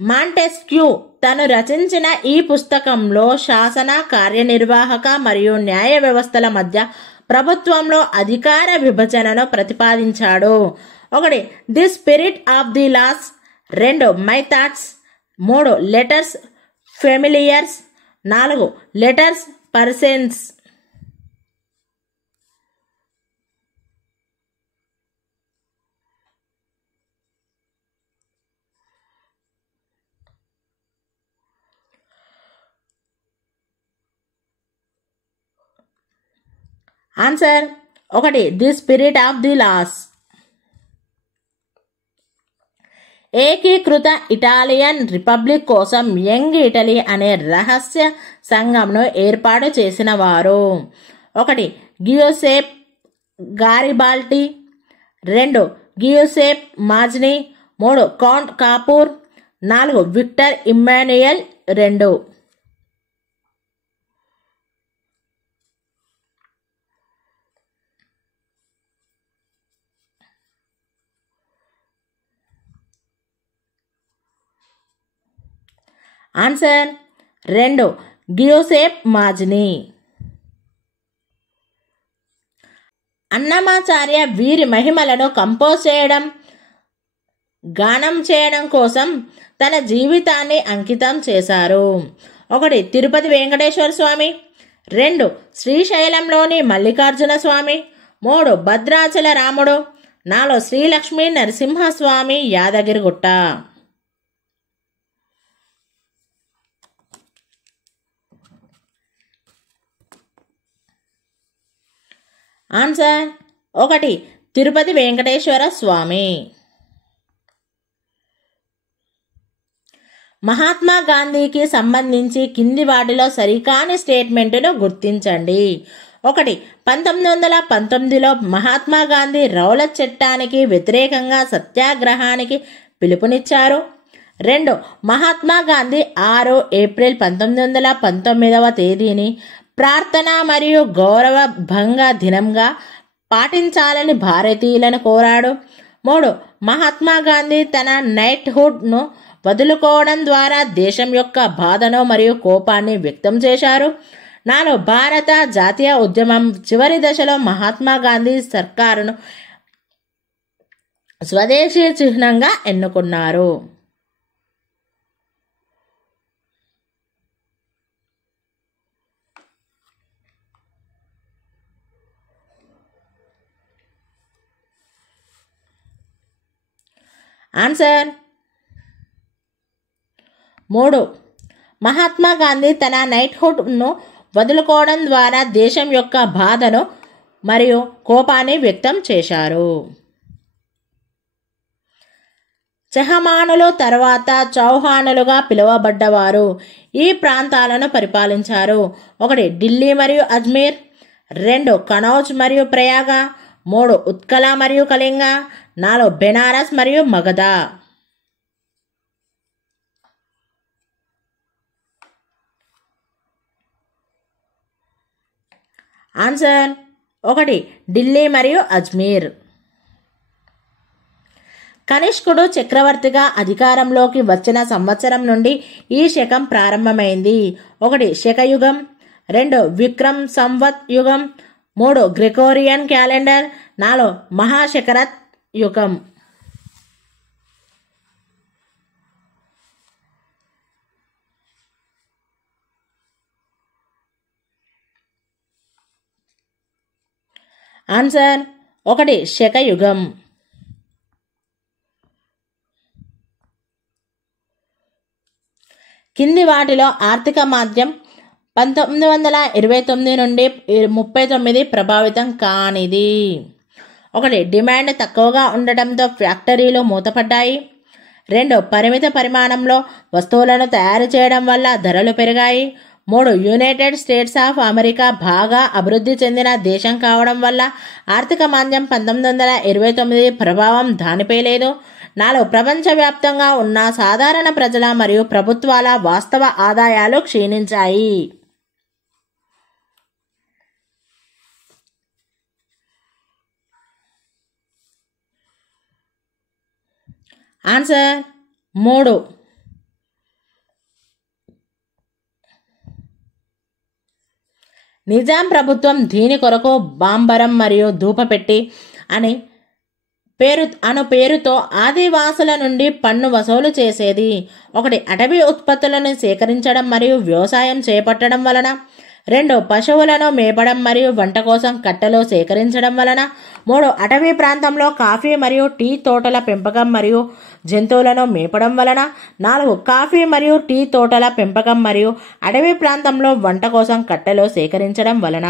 మాంటెస్క్యూ తను రచించిన ఈ పుస్తకంలో శాసన, కార్యనిర్వాహక మరియు న్యాయ వ్యవస్థల మధ్య ప్రభుత్వంలో అధికార విభజనను ప్రతిపాదించాడు. 1 the spirit of the laws, 2 my thoughts, 3 letters familiars, 4 letters persons. Answer 1 the spirit of the laws. ఏకీకృత ఇటాలియన్ రిపబ్లిక్ కోసం యంగ్ ఇటలీ అనే రహస్య సంఘంను ఏర్పాటు చేసిన వారు. 1 Giuseppe Garibaldi, 2 Giuseppe Mazzini, 3 count Cavour, 4 Victor Emmanuel 2. Answer 2 Giuseppe Mazzini. Annamacharya వీరి మహిమలను కంపోజ్ చేయడం, గానం చేయడం కోసం తన జీవితాన్ని అంకితం చేశారు. 1 తిరుపతి వెంకటేశ్వర స్వామి, 2 శ్రీశైలంలోని మల్లికార్జున స్వామి, 3 భద్రాచల రాముడు, 4 శ్రీలక్ష్మీ నరసింహస్వామి యాదగిరిగుట్ట. ఆన్సర్ 1 తిరుపతి వెంకటేశ్వర స్వామి. మహాత్మా గాంధీకి సంబంధించి కింది వాటిలో సరికాని స్టేట్మెంట్ను గుర్తించండి. 1 1919లో మహాత్మా గాంధీ రౌలత్ చట్టానికి వ్యతిరేకంగా సత్యాగ్రహానికి పిలుపునిచ్చారు. 2 మహాత్మా గాంధీ 6 ఏప్రిల్ 1919వ తేదీని ప్రార్థన మరియు గౌరవ భంగ దినంగా పాటించాలని భారతీయులను కోరాడు. 3 మహాత్మా గాంధీ తన నైట్హుడ్ను వదులుకోవడం ద్వారా దేశం యొక్క బాధను మరియు కోపాన్ని వ్యక్తం చేశారు. 4 భారత జాతీయ ఉద్యమం చివరి దశలో మహాత్మా గాంధీ సర్కారును స్వదేశీ చిహ్నంగా ఎన్నుకున్నారు. ఆన్సర్ 3 మహాత్మా గాంధీ తన నైట్హుడ్ను వదులుకోవడం ద్వారా దేశం యొక్క బాధను మరియు కోపాన్ని వ్యక్తం చేశారు. చహమానులు తర్వాత చౌహానులుగా పిలువబడ్డవారు ఈ ప్రాంతాలను పరిపాలించారు. 1 ఢిల్లీ మరియు అజ్మీర్, 2 కనౌజ్ మరియు ప్రయాగ, 3 ఉత్కల మరియు కళింగ, 4 బెనారస్ మరియు మగధ. ఆన్సర్ 1 ఢిల్లీ మరియు అజ్మీర్. కనిష్కుడు చక్రవర్తిగా అధికారంలోకి వచ్చిన సంవత్సరం నుండి ఈ శకం ప్రారంభమైంది. 1 శకయుగం, 2 విక్రమ్ సంవత్ యుగం, 3 గ్రెగోరియన్ క్యాలెండర్, 4 మహాశకరత్ యుగం. ఆన్సర్ 1 శకయుగం. కింది వాటిలో ఆర్థిక మాంద్యం 1929 నుండి 39 ప్రభావితం కానిది. 1 డిమాండ్ తక్కువగా ఉండటంతో ఫ్యాక్టరీలు మూతపడ్డాయి. 2 పరిమిత పరిమాణంలో వస్తువులను తయారు చేయడం వల్ల ధరలు పెరిగాయి. 3 యునైటెడ్ స్టేట్స్ ఆఫ్ అమెరికా బాగా అభివృద్ధి చెందిన దేశం కావడం వల్ల ఆర్థిక మాంద్యం 1929 ప్రభావం దానిపై లేదు. 4 ప్రపంచవ్యాప్తంగా ఉన్న సాధారణ ప్రజల మరియు ప్రభుత్వాల వాస్తవ ఆదాయాలు క్షీణించాయి. ఆన్సర్ 3. నిజాం ప్రభుత్వం దీని కొరకు బాంబరం మరియు ధూపపెట్టి అను పేరుతో ఆదివాసుల నుండి పన్ను వసూలు చేసేది. 1 అటవీ ఉత్పత్తులను సేకరించడం మరియు వ్యవసాయం చేపట్టడం వలన, 2 పశువులను మేపడం మరియు వంట కోసం కట్టెలు సేకరించడం వలన, 3 అటవీ ప్రాంతంలో కాఫీ మరియు టీ తోటల పెంపకం మరియు జంతువులను మేపడం వలన, 4 కాఫీ మరియు టీ తోటల పెంపకం మరియు అటవీ ప్రాంతంలో వంట కోసం కట్టెలు సేకరించడం వలన.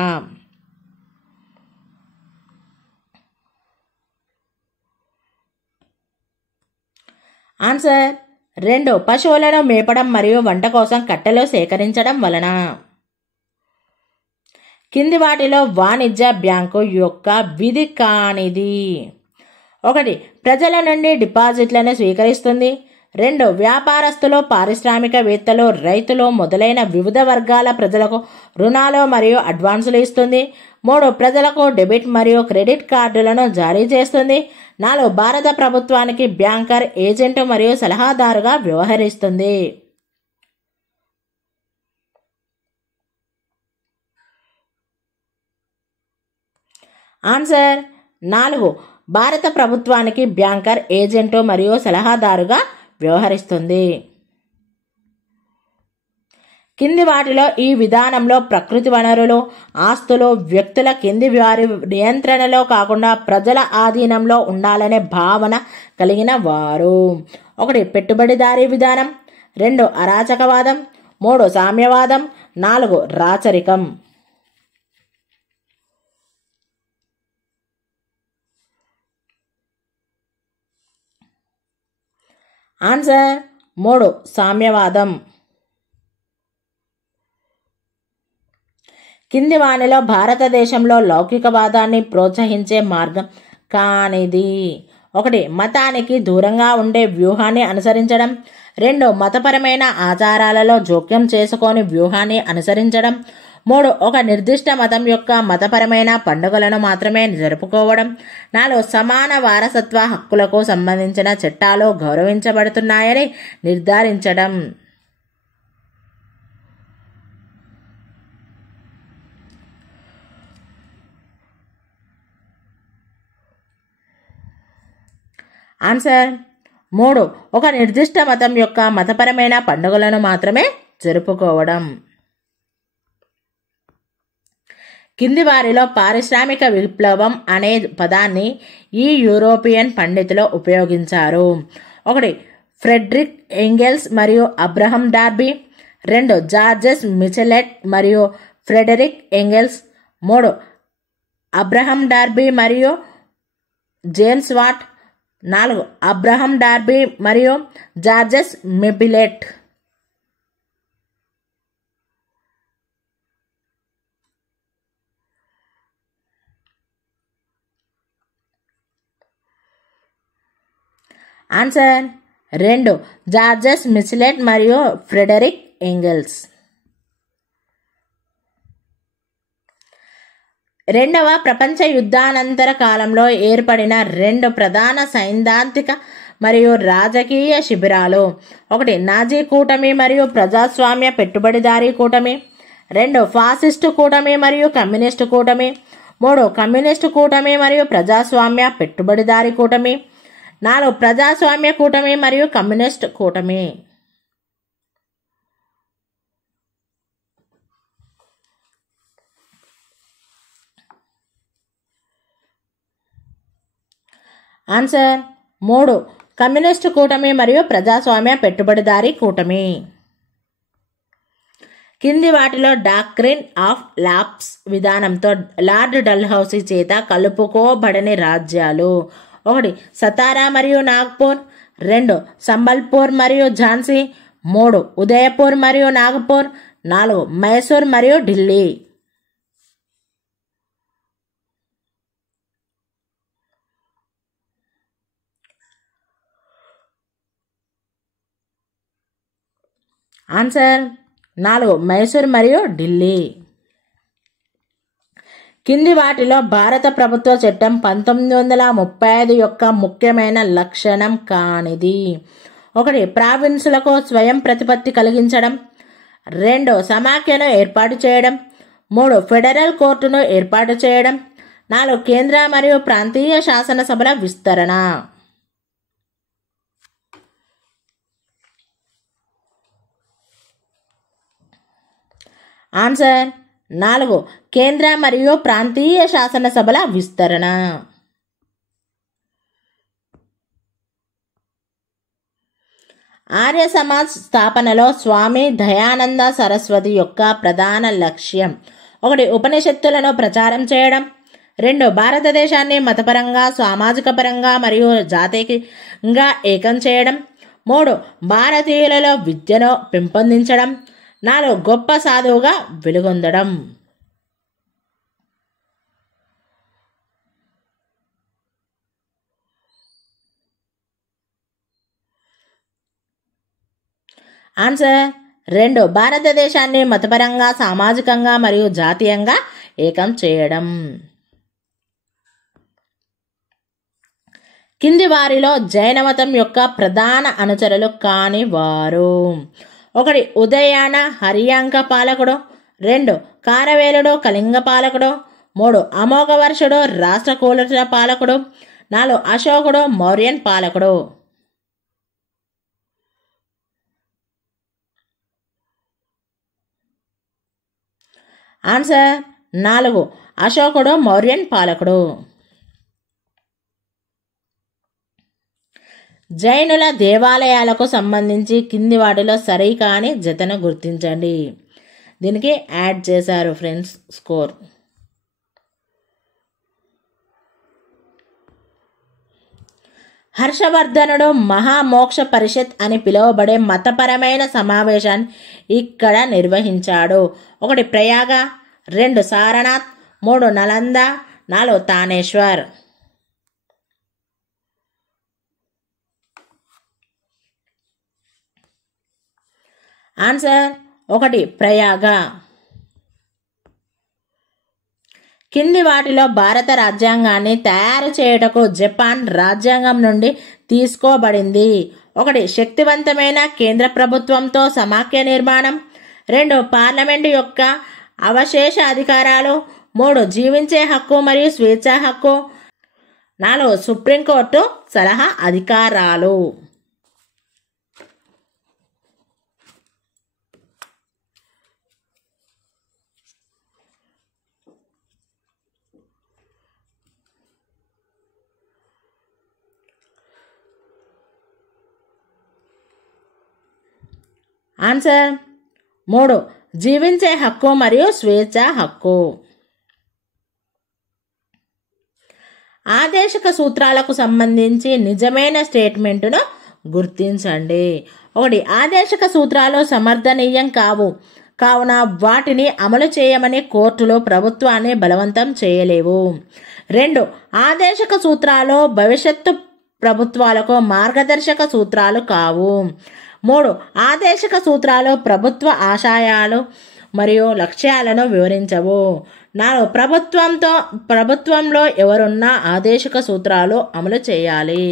ఆన్సర్ 2 పశువులను మేపడం మరియు వంట కోసం కట్టెలు సేకరించడం వలన. కింది వాటిలో వాణిజ్య బ్యాంకు యొక్క విధి కానిది. 1 ప్రజల నుండి డిపాజిట్లను స్వీకరిస్తుంది. 2 వ్యాపారస్తులు, పారిశ్రామికవేత్తలు, రైతులు మొదలైన వివిధ వర్గాల ప్రజలకు రుణాలు మరియు అడ్వాన్సులు ఇస్తుంది. 3 ప్రజలకు డెబిట్ మరియు క్రెడిట్ కార్డులను జారీ చేస్తుంది. 4 భారత ప్రభుత్వానికి బ్యాంకర్, ఏజెంట్ మరియు సలహాదారుగా వ్యవహరిస్తుంది. ఆన్సర్ 4 భారత ప్రభుత్వానికి బ్యాంకర్, ఏజెంట్ మరియు సలహాదారుగా వ్యవహరిస్తుంది. కింది వాటిలో ఈ విధానంలో ప్రకృతి వనరులు, ఆస్తులు వ్యక్తుల కింది వారి నియంత్రణలో కాకుండా ప్రజల ఆధీనంలో ఉండాలనే భావన కలిగిన వారు. 1 పెట్టుబడిదారీ విధానం, 2 అరాచకవాదం, 3 సామ్యవాదం, 4 రాచరికం. ఆన్సర్ 3 సామ్యవాదం. కింది వానిలో భారతదేశంలో లౌకికవాదాన్ని ప్రోత్సహించే మార్గం కానిది. 1 మతానికి దూరంగా ఉండే వ్యూహాన్ని అనుసరించడం, 2 మతపరమైన ఆచారాలలో జోక్యం చేసుకొని వ్యూహాన్ని అనుసరించడం, 3 ఒక నిర్దిష్ట మతం యొక్క మతపరమైన పండుగలను మాత్రమే జరుపుకోవడం, 4 సమాన వారసత్వ హక్కులకు సంబంధించిన చట్టాలు గౌరవించబడుతున్నాయని నిర్ధారించడం. ఆన్సర్ 3 ఒక నిర్దిష్ట మతం యొక్క మతపరమైన పండుగలను మాత్రమే జరుపుకోవడం. కింది వారిలో పారిశ్రామిక విప్లవం అనే పదాన్ని ఈ యూరోపియన్ పండితులు ఉపయోగించారు. 1 ఫ్రెడరిక్ ఎంగెల్స్ మరియు అబ్రహం డార్బీ, 2 జార్జెస్ మిచెలెట్ మరియు ఫ్రెడరిక్ ఎంగెల్స్, 3 అబ్రహం డార్బీ మరియు జేమ్స్ వాట్. 4 అబ్రహం డార్బీ మరియు జార్జెస్ మెబిలెట్. ఆన్సర్ 2 జార్జెస్ మిచిలెట్ మరియు ఫ్రెడరిక్ ఎంగెల్స్. రెండవ ప్రపంచ యుద్ధానంతర కాలంలో ఏర్పడిన 2 ప్రధాన సైద్ధాంతిక మరియు రాజకీయ శిబిరాలు. 1 నాజీ కూటమి మరియు ప్రజాస్వామ్య పెట్టుబడిదారీ కూటమి. 2 ఫాసిస్టు కూటమి మరియు కమ్యూనిస్టు కూటమి. 3 కమ్యూనిస్టు కూటమి మరియు ప్రజాస్వామ్య పెట్టుబడిదారీ కూటమి. 4 ప్రజాస్వామ్య కూటమి మరియు కమ్యూనిస్ట్ కూటమి. ఆన్సర్ 3 కమ్యూనిస్టు కూటమి మరియు ప్రజాస్వామ్య పెట్టుబడిదారీ కూటమి. కింది వాటిలో డాక్ట్రిన్ ఆఫ్ లాప్స్ విధానంతో లార్డ్ డల్హౌసీ చేత కలుపుకోబడని రాజ్యాలు. 1 సతారా మరియు నాగ్పూర్. 2 సంబల్పూర్ మరియు ఝాన్సీ. 3 ఉదయపూర్ మరియు నాగపూర్. 4 మైసూర్ మరియు ఢిల్లీ. ఆన్సర్ 4 మైసూర్ మరియు ఢిల్లీ. కింది వాటిలో భారత ప్రభుత్వ చట్టం 1935 యొక్క ముఖ్యమైన లక్షణం కానిది. 1 ప్రావిన్సులకు స్వయం ప్రతిపత్తి కలిగించడం. 2 సమాఖ్యను ఏర్పాటు చేయడం. 3 ఫెడరల్ కోర్టును ఏర్పాటు చేయడం. 4 కేంద్ర మరియు ప్రాంతీయ శాసనసభల విస్తరణ. ఆన్సర్ 4 కేంద్ర మరియు ప్రాంతీయ శాసనసభల విస్తరణ. ఆర్య సమాజ్ స్థాపనలో స్వామి దయానంద సరస్వతి యొక్క ప్రధాన లక్ష్యం. 1 ఉపనిషత్తులను ప్రచారం చేయడం. 2 భారతదేశాన్ని మతపరంగా, సామాజిక పరంగా మరియు జాతీయంగా ఏకం చేయడం. 3 భారతీయులలో విద్యను పెంపొందించడం. 4 గొప్ప సాధువుగా వెలుగొందడం. ఆన్సర్ 2 భారతదేశాన్ని మతపరంగా, సామాజికంగా మరియు జాతీయంగా ఏకం చేయడం. కింది వారిలో జైనమతం యొక్క ప్రధాన అనుచరులు కాని వారు. 1 ఉదయాన హరియాంక పాలకుడు. 2 కారవేలుడు కళింగ పాలకుడు. 3 అమోఘవర్షుడు రాష్ట్రకూట పాలకుడు. 4 అశోకుడు మౌర్యన్ పాలకుడు. ఆన్సర్ 4 అశోకుడు మౌర్యన్ పాలకుడు. జైనుల దేవాలయాలకు సంబంధించి కింది వాటిలో సరికాని జతను గుర్తించండి. దీనికి యాడ్ చేశారు ఫ్రెండ్స్ స్కోర్. హర్షవర్ధనుడు మహామోక్ష పరిషత్ అని పిలువబడే మతపరమైన సమావేశాన్ని ఇక్కడ నిర్వహించాడు. 1 ప్రయాగ. 2 సారనాథ్. 3 నలంద. 4 తానేశ్వర్. ఆన్సర్ 1 ప్రయాగ. కింది వాటిలో భారత రాజ్యాంగాన్ని తయారు చేయుటకు జపాన్ రాజ్యాంగం నుండి తీసుకోబడింది. 1 శక్తివంతమైన కేంద్ర ప్రభుత్వంతో సమాఖ్య నిర్మాణం. 2 పార్లమెంటు యొక్క అవశేష అధికారాలు. 3 జీవించే హక్కు మరియు స్వేచ్ఛా హక్కు. 4 సుప్రీంకోర్టు సలహా అధికారాలు. ఆన్సర్ 3 జీవించే హక్కు మరియు స్వేచ్ఛా హక్కు. ఆదేశక సూత్రాలకు సంబంధించి నిజమైన స్టేట్మెంటును గుర్తించండి. 1. ఆదేశక సూత్రాలు సమర్థనీయం కావున వాటిని అమలు చేయమని కోర్టులో ప్రభుత్వాన్ని బలవంతం చేయలేవు. 2. ఆదేశక సూత్రాలు భవిష్యత్తు ప్రభుత్వాలకు మార్గదర్శక సూత్రాలు కావు. 3. ఆదేశక సూత్రాలు ప్రభుత్వ ఆశయాలు మరియు లక్ష్యాలను వివరించవు. 4. ప్రభుత్వంలో ఎవరున్నా ఆదేశక సూత్రాలు అమలు చేయాలి.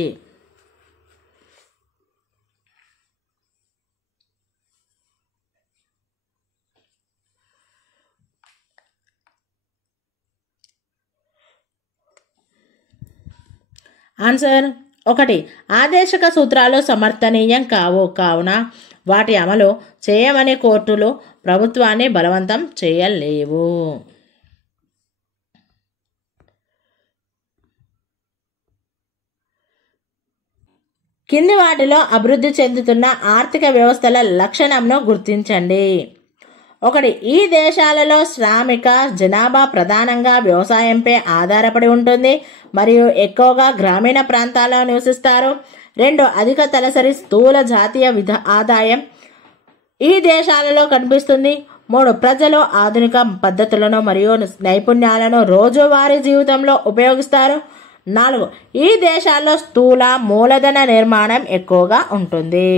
ఆన్సర్ 1. ఆదేశక సూత్రాలు సమర్థనీయం కావున వాటి అమలు చేయమని కోర్టులు ప్రభుత్వాన్ని బలవంతం చేయలేవు. కింది వాటిలో అభివృద్ధి చెందుతున్న ఆర్థిక వ్యవస్థల లక్షణంను గుర్తించండి. 1. ఈ దేశాలలో శ్రామిక జనాభా ప్రధానంగా వ్యవసాయంపై ఆధారపడి ఉంటుంది మరియు ఎక్కువగా గ్రామీణ ప్రాంతాల్లో నివసిస్తారు. 2. అధిక తలసరి స్థూల జాతీయ ఆదాయం ఈ దేశాలలో కనిపిస్తుంది. 3. ప్రజలు ఆధునిక పద్ధతులను మరియు నైపుణ్యాలను రోజువారీ జీవితంలో ఉపయోగిస్తారు. 4. ఈ దేశాల్లో స్థూల మూలధన నిర్మాణం ఎక్కువగా ఉంటుంది.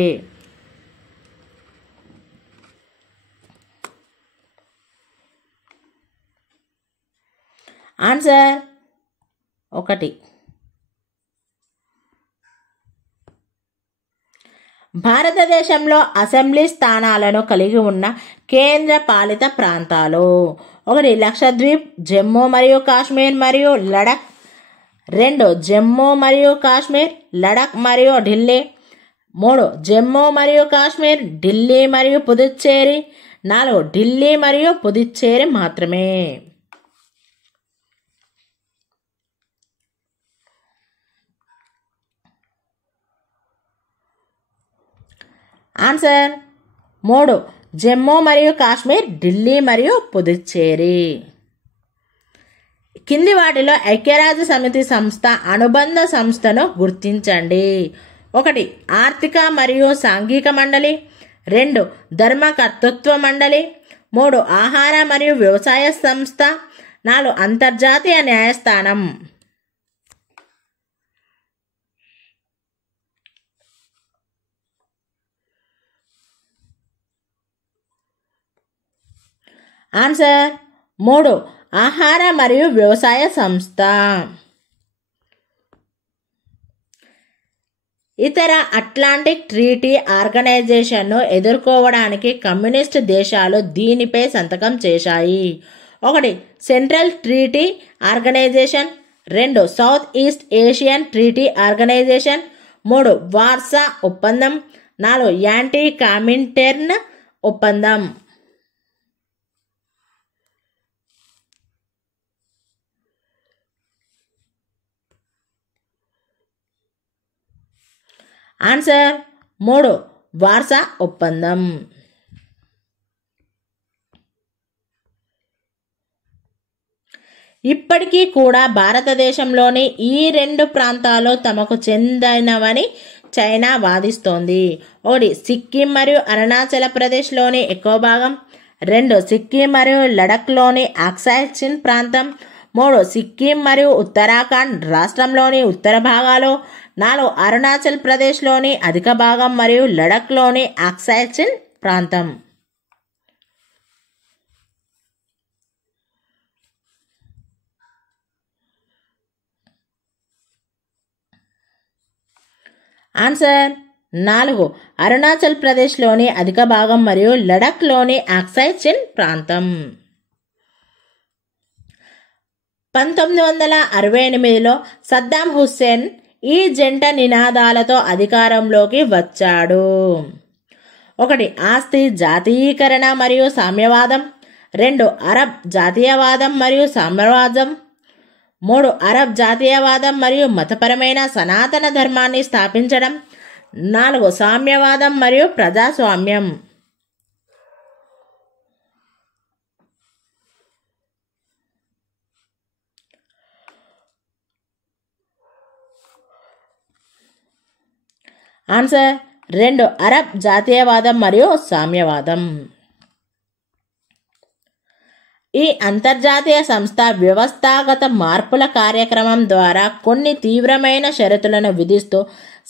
ఆన్సర్ 1. భారతదేశంలో అసెంబ్లీ స్థానాలను కలిగి ఉన్న కేంద్ర పాలిత ప్రాంతాలు 1. లక్షద్వీప్, జమ్మూ మరియు కాశ్మీర్ మరియు లడఖ్. 2. జమ్మూ మరియు కాశ్మీర్, లడఖ్ మరియు ఢిల్లీ. 3. జమ్మూ మరియు కాశ్మీర్, ఢిల్లీ మరియు పుదుచ్చేరి. 4. ఢిల్లీ మరియు పుదుచ్చేరి మాత్రమే. ఆన్సర్ 3. జమ్మూ మరియు కాశ్మీర్, ఢిల్లీ మరియు పుదుచ్చేరి. కింది వాటిలో ఐక్యరాజ్య సమితి సంస్థ అనుబంధ సంస్థను గుర్తించండి. 1. ఆర్థిక మరియు సాంఘిక మండలి. 2. ధర్మకర్తృత్వ మండలి. 3. ఆహార మరియు వ్యవసాయ సంస్థ. 4. అంతర్జాతీయ న్యాయస్థానం. ఆన్సర్ 3. ఆహార మరియు వ్యవసాయ సంస్థ. ఇతర అట్లాంటిక్ ట్రీటీ ఆర్గనైజేషన్ను ఎదుర్కోవడానికి కమ్యూనిస్ట్ దేశాలు దీనిపై సంతకం చేశాయి. 1. Central treaty organization. 2. South east Asian treaty organization. 3. Warsaw ఒప్పందం. 4. యాంటీ కామిన్టెర్న్ ఒప్పందం. ఆన్సర్ 3. వార్సా ఒప్పందం. ఇప్పటికీ కూడా భారతదేశంలోని ఈ 2 ప్రాంతాలు తమకు చెందినవని చైనా వాదిస్తోంది. 1. సిక్కిం మరియు అరుణాచల ప్రదేశ్లోని ఎక్కువ భాగం. 2. సిక్కిం మరియు లడఖ్లోని అక్సాయ్ చిన్ ప్రాంతం. 3. సిక్కిం మరియు ఉత్తరాఖండ్ రాష్ట్రంలోని ఉత్తర భాగాలు. 4. అరుణాచల్ ప్రదేశ్లోని అధిక భాగం మరియు లడఖ్లోని అక్సాయ్ చిన్ ప్రాంతం. ఆన్సర్ 4. అరుణాచల్ ప్రదేశ్లోని అధిక భాగం మరియు లడఖ్లోని అక్సాయ్ చిన్ ప్రాంతం. 1968లో సద్దాం హుస్సేన్ ఈ జంట నినాదాలతో అధికారంలోకి వచ్చాడు. 1. ఆస్తి జాతీయీకరణ మరియు సామ్యవాదం. 2. అరబ్ జాతీయవాదం మరియు సామ్యవాదం. 3. అరబ్ జాతీయవాదం మరియు మతపరమైన సనాతన ధర్మాన్ని స్థాపించడం. 4. సామ్యవాదం మరియు ప్రజాస్వామ్యం. ఆన్సర్ 2 అరబ్ జాతీయవాదం మరియు సామ్యవాదం. ఈ అంతర్జాతీయ సంస్థ వ్యవస్థాగత మార్పుల కార్యక్రమం ద్వారా కొన్ని తీవ్రమైన షరతులను విధిస్తూ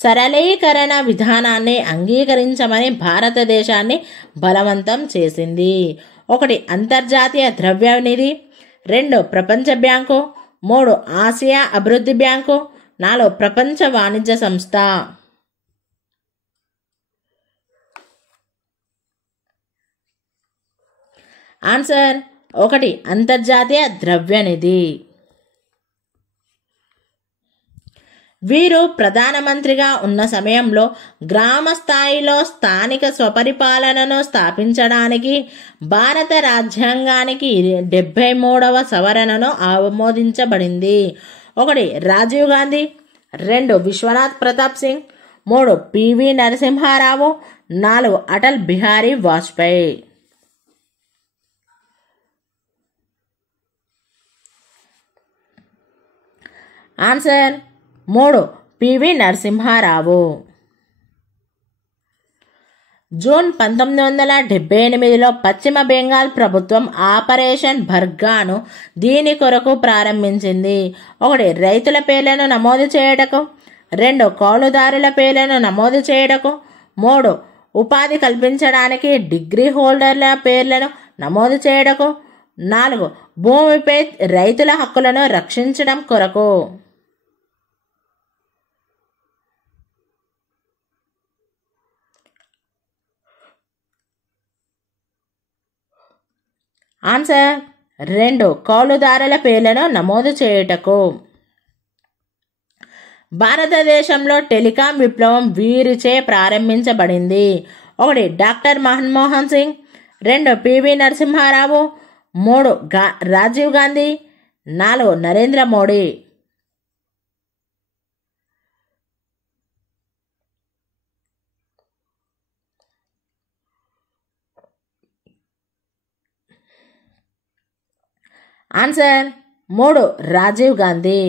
సరళీకరణ విధానాన్ని అంగీకరించమని భారతదేశాన్ని బలవంతం చేసింది. 1 అంతర్జాతీయ ద్రవ్యనిధి, 2 ప్రపంచ బ్యాంకు, 3 ఆసియా అభివృద్ధి బ్యాంకు, 4 ప్రపంచ వాణిజ్య సంస్థ. ఆన్సర్ 1 అంతర్జాతీయ ద్రవ్యనిధి. వీరు ప్రధానమంత్రిగా ఉన్న సమయంలో గ్రామ స్థాయిలో స్థానిక స్వపరిపాలనను స్థాపించడానికి భారత రాజ్యాంగానికి 73వ సవరణను ఆమోదించబడింది. 1 Rajiv Gandhi, 2 Vishwanath Pratap Singh, 3 PV Narasimha Rao, 4 Atal Bihari Vajpayee. Answer 3 PV Narasimha Rao. June 1978లో పశ్చిమ బెంగాల్ ప్రభుత్వం ఆపరేషన్ భర్గాను దీని కొరకు ప్రారంభించింది. 1 రైతుల పేర్లను నమోదు చేయుటకు, 2 కౌలుదారుల పేర్లను నమోదు చేయుటకు, 3 ఉపాధి కల్పించడానికి డిగ్రీ హోల్డర్ల పేర్లను నమోదు చేయుటకు, 4 భూమిపై రైతుల హక్కులను రక్షించడం కొరకు. ఆన్సర్ 2 కౌలుదారుల పేర్లను నమోదు చేయుటకు. భారతదేశంలో టెలికాం విప్లవం వీరిచే ప్రారంభించబడింది. 1 doctor Manmohan Singh, 2 PV Narasimharao, 3 Rajiv Gandhi, 4 Narendra Modi. Answer 3 Rajiv Gandhi.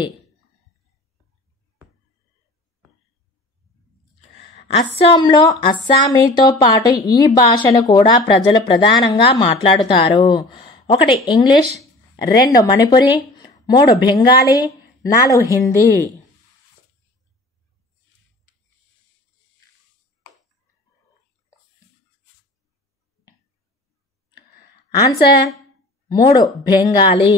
అస్సాంలో అస్సామీతో పాటు ఈ భాషను కూడా ప్రజలు ప్రధానంగా మాట్లాడుతారు. 1 ఇంగ్లీష్, 2 మణిపురి, 3 బెంగాలీ, 4 హిందీ. ఆన్సర్ 3 బెంగాలీ.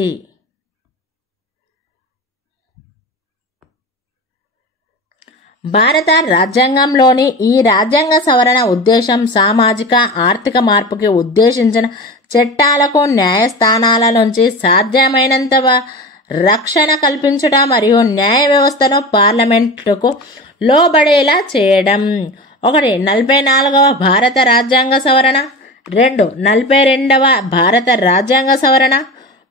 భారత రాజ్యాంగంలోని ఈ రాజ్యాంగ సవరణ ఉద్దేశం సామాజిక ఆర్థిక మార్పుకి ఉద్దేశించిన చట్టాలకు న్యాయస్థానాల నుంచి సాధ్యమైనంత రక్షణ కల్పించుట మరియు న్యాయ వ్యవస్థను పార్లమెంటుకు లోబడేలా చేయడం. 1 44వ భారత రాజ్యాంగ సవరణ, 2 42వ భారత రాజ్యాంగ సవరణ,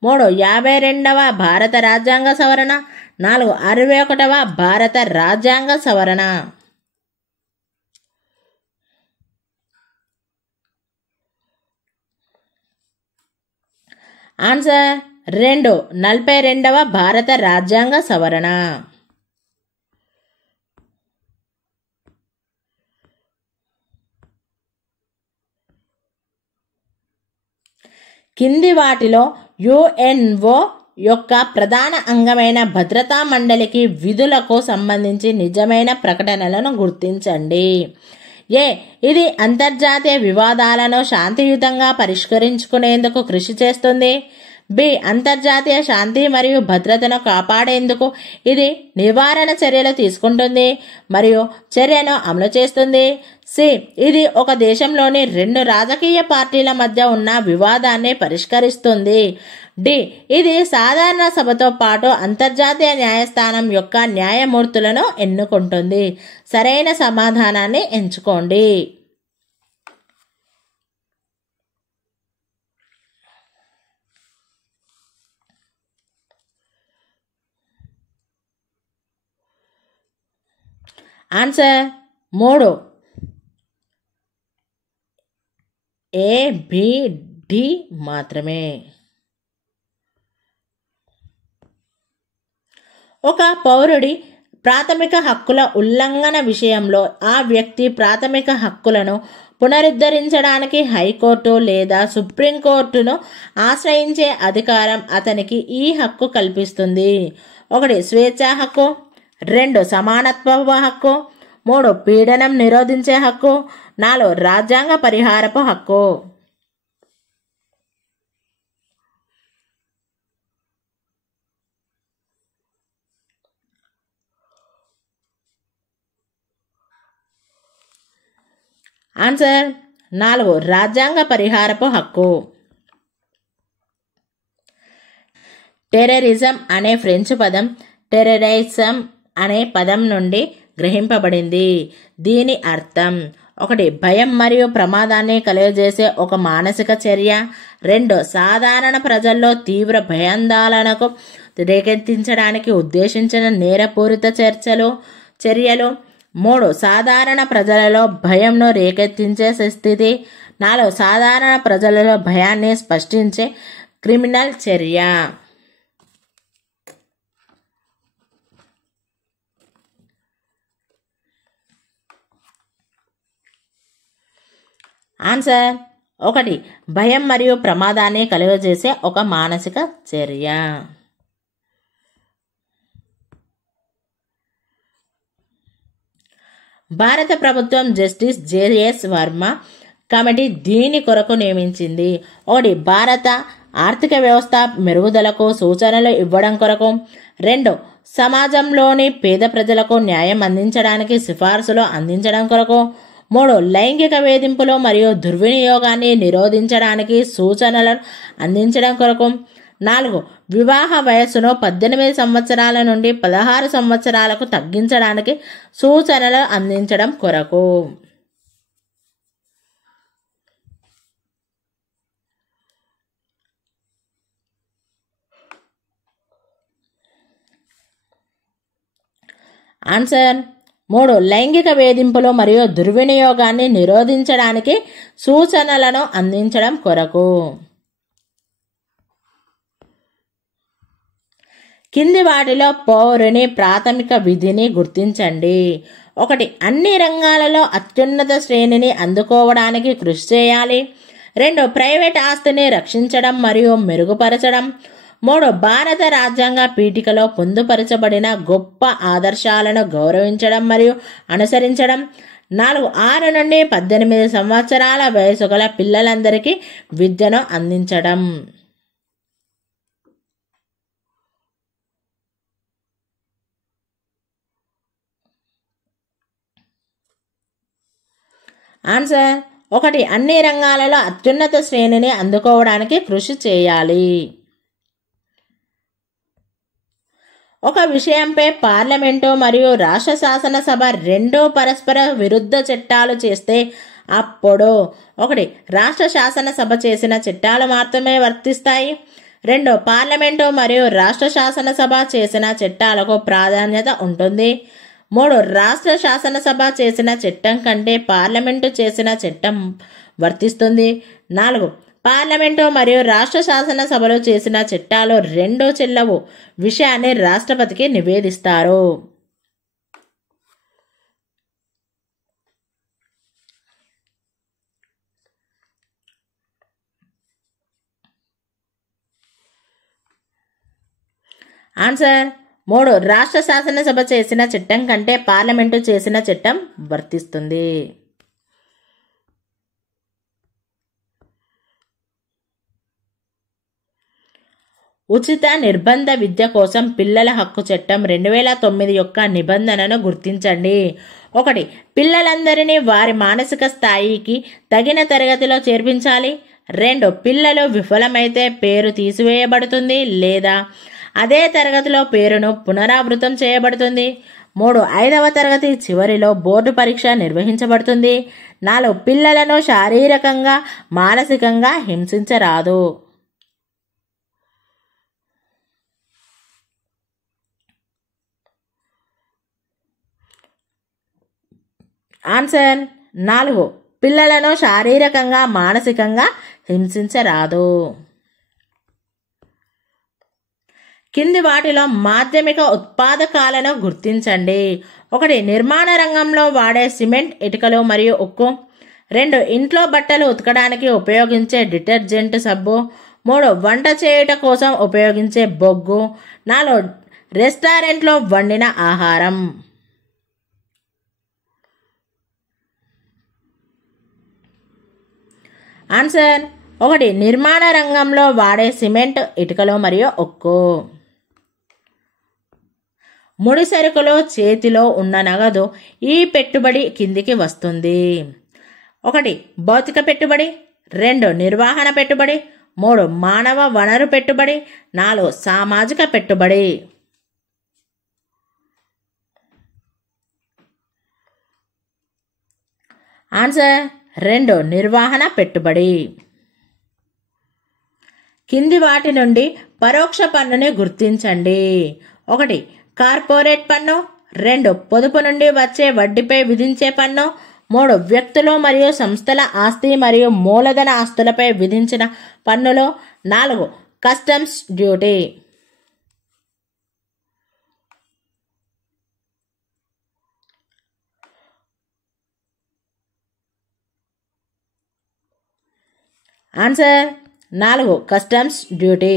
3 52వ భారత రాజ్యాంగ సవరణ, 4 61వ భారత రాజ్యాంగ సవరణ. ఆన్సర్ 2 42వ భారత రాజ్యాంగ సవరణ. కింది వాటిలో యుఎన్ఓ యొక్క ప్రధాన అంగమైన భద్రతా మండలికి విధులకు సంబంధించి నిజమైన ప్రకటనలను గుర్తించండి. ఏ ఇది అంతర్జాతీయ వివాదాలను శాంతియుతంగా పరిష్కరించుకునేందుకు కృషి చేస్తుంది. బి అంతర్జాతీయ శాంతి మరియు భద్రతను కాపాడేందుకు ఇది నివారణ చర్యలు తీసుకుంటుంది మరియు చర్యను అమలు చేస్తుంది. సి ఇది ఒక దేశంలోని 2 రాజకీయ పార్టీల మధ్య ఉన్న వివాదాన్ని పరిష్కరిస్తుంది. డి ఇది సాధారణ సభతో పాటు అంతర్జాతీయ న్యాయస్థానం యొక్క న్యాయమూర్తులను ఎన్నుకుంటుంది. సరైన సమాధానాన్ని ఎంచుకోండి. ఆన్సర్ 3 ఏ, బి, డి మాత్రమే. ఒక పౌరుడి ప్రాథమిక హక్కుల ఉల్లంఘన విషయంలో ఆ వ్యక్తి ప్రాథమిక హక్కులను పునరుద్ధరించడానికి హైకోర్టు లేదా సుప్రీంకోర్టును ఆశ్రయించే అధికారం అతనికి ఈ హక్కు కల్పిస్తుంది. 1 స్వేచ్ఛా హక్కు, 2 సమానత్వ హక్కు, 3 పీడనం నిరోధించే హక్కు, 4 రాజ్యాంగ పరిహారపు హక్కు. ఆన్సర్ 4 రాజ్యాంగ పరిహారపు హక్కు. టెర్రరిజం అనే ఫ్రెంచ్ పదం టెర్రరైజం అనే పదం నుండి గ్రహింపబడింది. దీని అర్థం 1 భయం మరియు ప్రమాదాన్ని కలుగజేసే ఒక మానసిక చర్య, 2 సాధారణ ప్రజల్లో తీవ్ర భయాందోళనకు రేకెత్తించడానికి ఉద్దేశించిన నేరపూరిత చర్యలు, 3 సాధారణ ప్రజలలో భయంను రేకెత్తించే స్థితి, 4 సాధారణ ప్రజలలో భయాన్ని స్పష్టించే క్రిమినల్ చర్య. ఆన్సర్ 1 భయం మరియు ప్రమాదాన్ని కలుగజేసే ఒక మానసిక చర్య. భారత ప్రభుత్వం జస్టిస్ జేఎస్ వర్మ కమిటీ దీని కొరకు నియమించింది. 1 భారత ఆర్థిక వ్యవస్థ మెరుగుదలకు సూచనలు ఇవ్వడం కొరకు, 2 సమాజంలోని పేద ప్రజలకు న్యాయం అందించడానికి సిఫార్సులు అందించడం కొరకు, 3 లైంగిక వేధింపులు మరియు దుర్వినియోగాన్ని నిరోధించడానికి సూచనలను అందించడం కొరకు, 4 వివాహ వయస్సును 18 సంవత్సరాల నుండి 16 సంవత్సరాలకు తగ్గించడానికి సూచనలు అందించడం కొరకు. ఆన్సర్ 3 లైంగిక వేధింపులు మరియు దుర్వినియోగాన్ని నిరోధించడానికి సూచనలను అందించడం కొరకు. కింది వాటిలో పౌరుని ప్రాథమిక విధిని గుర్తించండి. 1 అన్ని రంగాలలో అత్యున్నత శ్రేణిని అందుకోవడానికి కృషి చేయాలి. 2 ప్రైవేట్ ఆస్తిని రక్షించడం మరియు మెరుగుపరచడం. 3 భారత రాజ్యాంగ పీఠికలో పొందుపరచబడిన గొప్ప ఆదర్శాలను గౌరవించడం మరియు అనుసరించడం. 4 6 నుండి 18 సంవత్సరాల వయసు గల పిల్లలందరికీ విద్యను అందించడం. ఆన్సర్ 1 అన్ని రంగాలలో అత్యున్నత శ్రేణిని అందుకోవడానికి కృషి చేయాలి. ఒక విషయంపై పార్లమెంటు మరియు రాష్ట్ర శాసనసభ రెండూ పరస్పర విరుద్ధ చట్టాలు చేస్తే అప్పుడు 1 రాష్ట్ర శాసనసభ చేసిన చట్టాలు మాత్రమే వర్తిస్తాయి. 2 పార్లమెంటు మరియు రాష్ట్ర శాసనసభ చేసిన చట్టాలకు ప్రాధాన్యత ఉంటుంది. 3 రాష్ట్ర శాసనసభ చేసిన చట్టం కంటే పార్లమెంటు చేసిన చట్టం వర్తిస్తుంది. 4 పార్లమెంటు మరియు రాష్ట్ర శాసనసభలు చేసిన చట్టాలు రెండూ చెల్లవు విషయాన్ని రాష్ట్రపతికి నివేదిస్తారు. ఆన్సర్ 3 రాష్ట్ర శాసనసభ చేసిన చట్టం కంటే పార్లమెంటు చేసిన చట్టం వర్తిస్తుంది. ఉచిత నిర్బంధ విద్య కోసం పిల్లల హక్కు చట్టం 2009 యొక్క నిబంధనను గుర్తించండి. 1 పిల్లలందరినీ వారి మానసిక స్థాయికి తగిన తరగతిలో చేర్పించాలి. 2 పిల్లలు విఫలమైతే పేరు తీసివేయబడుతుంది లేదా అదే తరగతిలో పేరును పునరావృతం చేయబడుతుంది. 3 5వ తరగతి చివరిలో బోర్డు పరీక్ష నిర్వహించబడుతుంది. 4 పిల్లలను శారీరకంగా మానసికంగా హింసించరాదు. ఆన్సర్ 4 పిల్లలను శారీరకంగా మానసికంగా హింసించరాదు. కింది వాటిలో మాధ్యమిక ఉత్పాదకాలను గుర్తించండి. 1. నిర్మాణ రంగంలో వాడే సిమెంట్, ఇటుకలు మరియు ఉక్కు. 2. ఇంట్లో బట్టలు ఉతకడానికి ఉపయోగించే డిటర్జెంట్ సబ్బు. 3. వంట చేయుట కోసం ఉపయోగించే బొగ్గు. 4. రెస్టారెంట్లో వండిన ఆహారం. ఆన్సర్ 1. నిర్మాణ రంగంలో వాడే సిమెంట్, ఇటుకలు మరియు ఉక్కు. ముడి సరుకులు, చేతిలో ఉన్న నగదు. ఈ పెట్టుబడి కిందికి వస్తుంది. 1. భౌతిక పెట్టుబడి. 2. నిర్వహణ పెట్టుబడి. 3. మానవ వనరు పెట్టుబడి. 4. సామాజిక పెట్టుబడి. ఆన్సర్ 2. నిర్వహణ పెట్టుబడి. కింది వాటి నుండి పరోక్ష పన్నుని గుర్తించండి. 1. కార్పొరేట్ పన్ను. 2. పొదుపు నుండి వచ్చే వడ్డీపై విధించే పన్ను. 3. వ్యక్తులు మరియు సంస్థల ఆస్తి మరియు మూలధన ఆస్తులపై విధించిన పన్నులు. 4. Customs duty. Answer 4. Customs duty.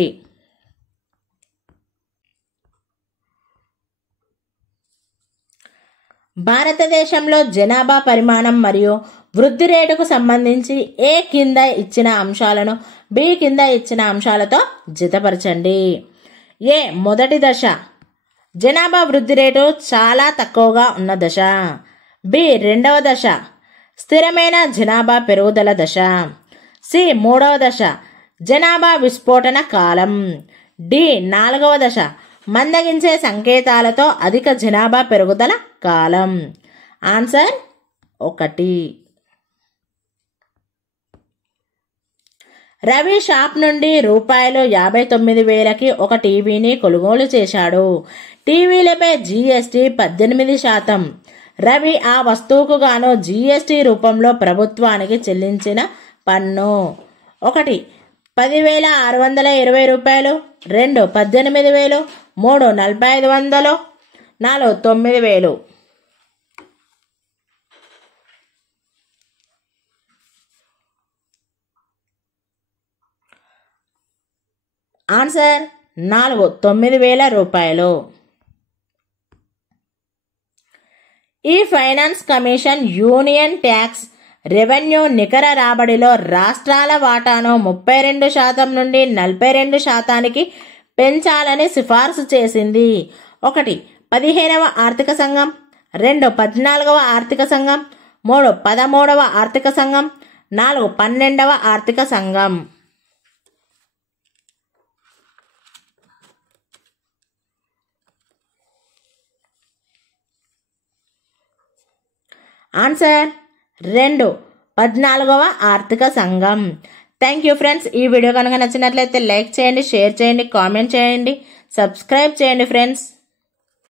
భారతదేశంలో జనాభా పరిమాణం మరియు వృద్ధి రేటుకు సంబంధించి ఏ కింద ఇచ్చిన అంశాలను బి కింద ఇచ్చిన అంశాలతో జతపరచండి. ఏ మొదటి దశ, జనాభా వృద్ధి రేటు చాలా తక్కువగా ఉన్న దశ. బి రెండవ దశ, స్థిరమైన జనాభా పెరుగుదల దశ. సి మూడవ దశ, జనాభా విస్ఫోటన కాలం. డి నాలుగవ దశ, మందగించే సంకేతాలతో అధిక జనాభా పెరుగుదల కాలం. ఆన్సర్ 1. రవి షాప్ నుండి ₹59,000కి ఒక టీవీని కొనుగోలు చేశాడు. టీవీలపై జీఎస్టీ 18%. రవి ఆ వస్తువుకు గాను జీఎస్టీ రూపంలో ప్రభుత్వానికి చెల్లించిన పన్ను. 1. ₹10,620. 2. 18,000. 3. 4,500. 4. 9,000. ఆన్సర్ 4. 9,000. ఈ finance commission union tax revenue నికర రాబడిలో రాష్ట్రాల వాటాను 32% నుండి 42%కి పెంచాలని సిఫార్సు చేసింది. 1. 15వ ఆర్థిక సంఘం. 2. 14వ ఆర్థిక సంఘం. 3. 13వ ఆర్థిక సంఘం. 4. 12వ ఆర్థిక సంఘం. ఆన్సర్ 2. 14వ ఆర్థిక సంఘం. Thank you friends. ఈ వీడియో కనుక నచ్చినట్లయితే లైక్ చేయండి, షేర్ చేయండి, కామెంట్ చేయండి, సబ్స్క్రైబ్ చేయండి ఫ్రెండ్స్.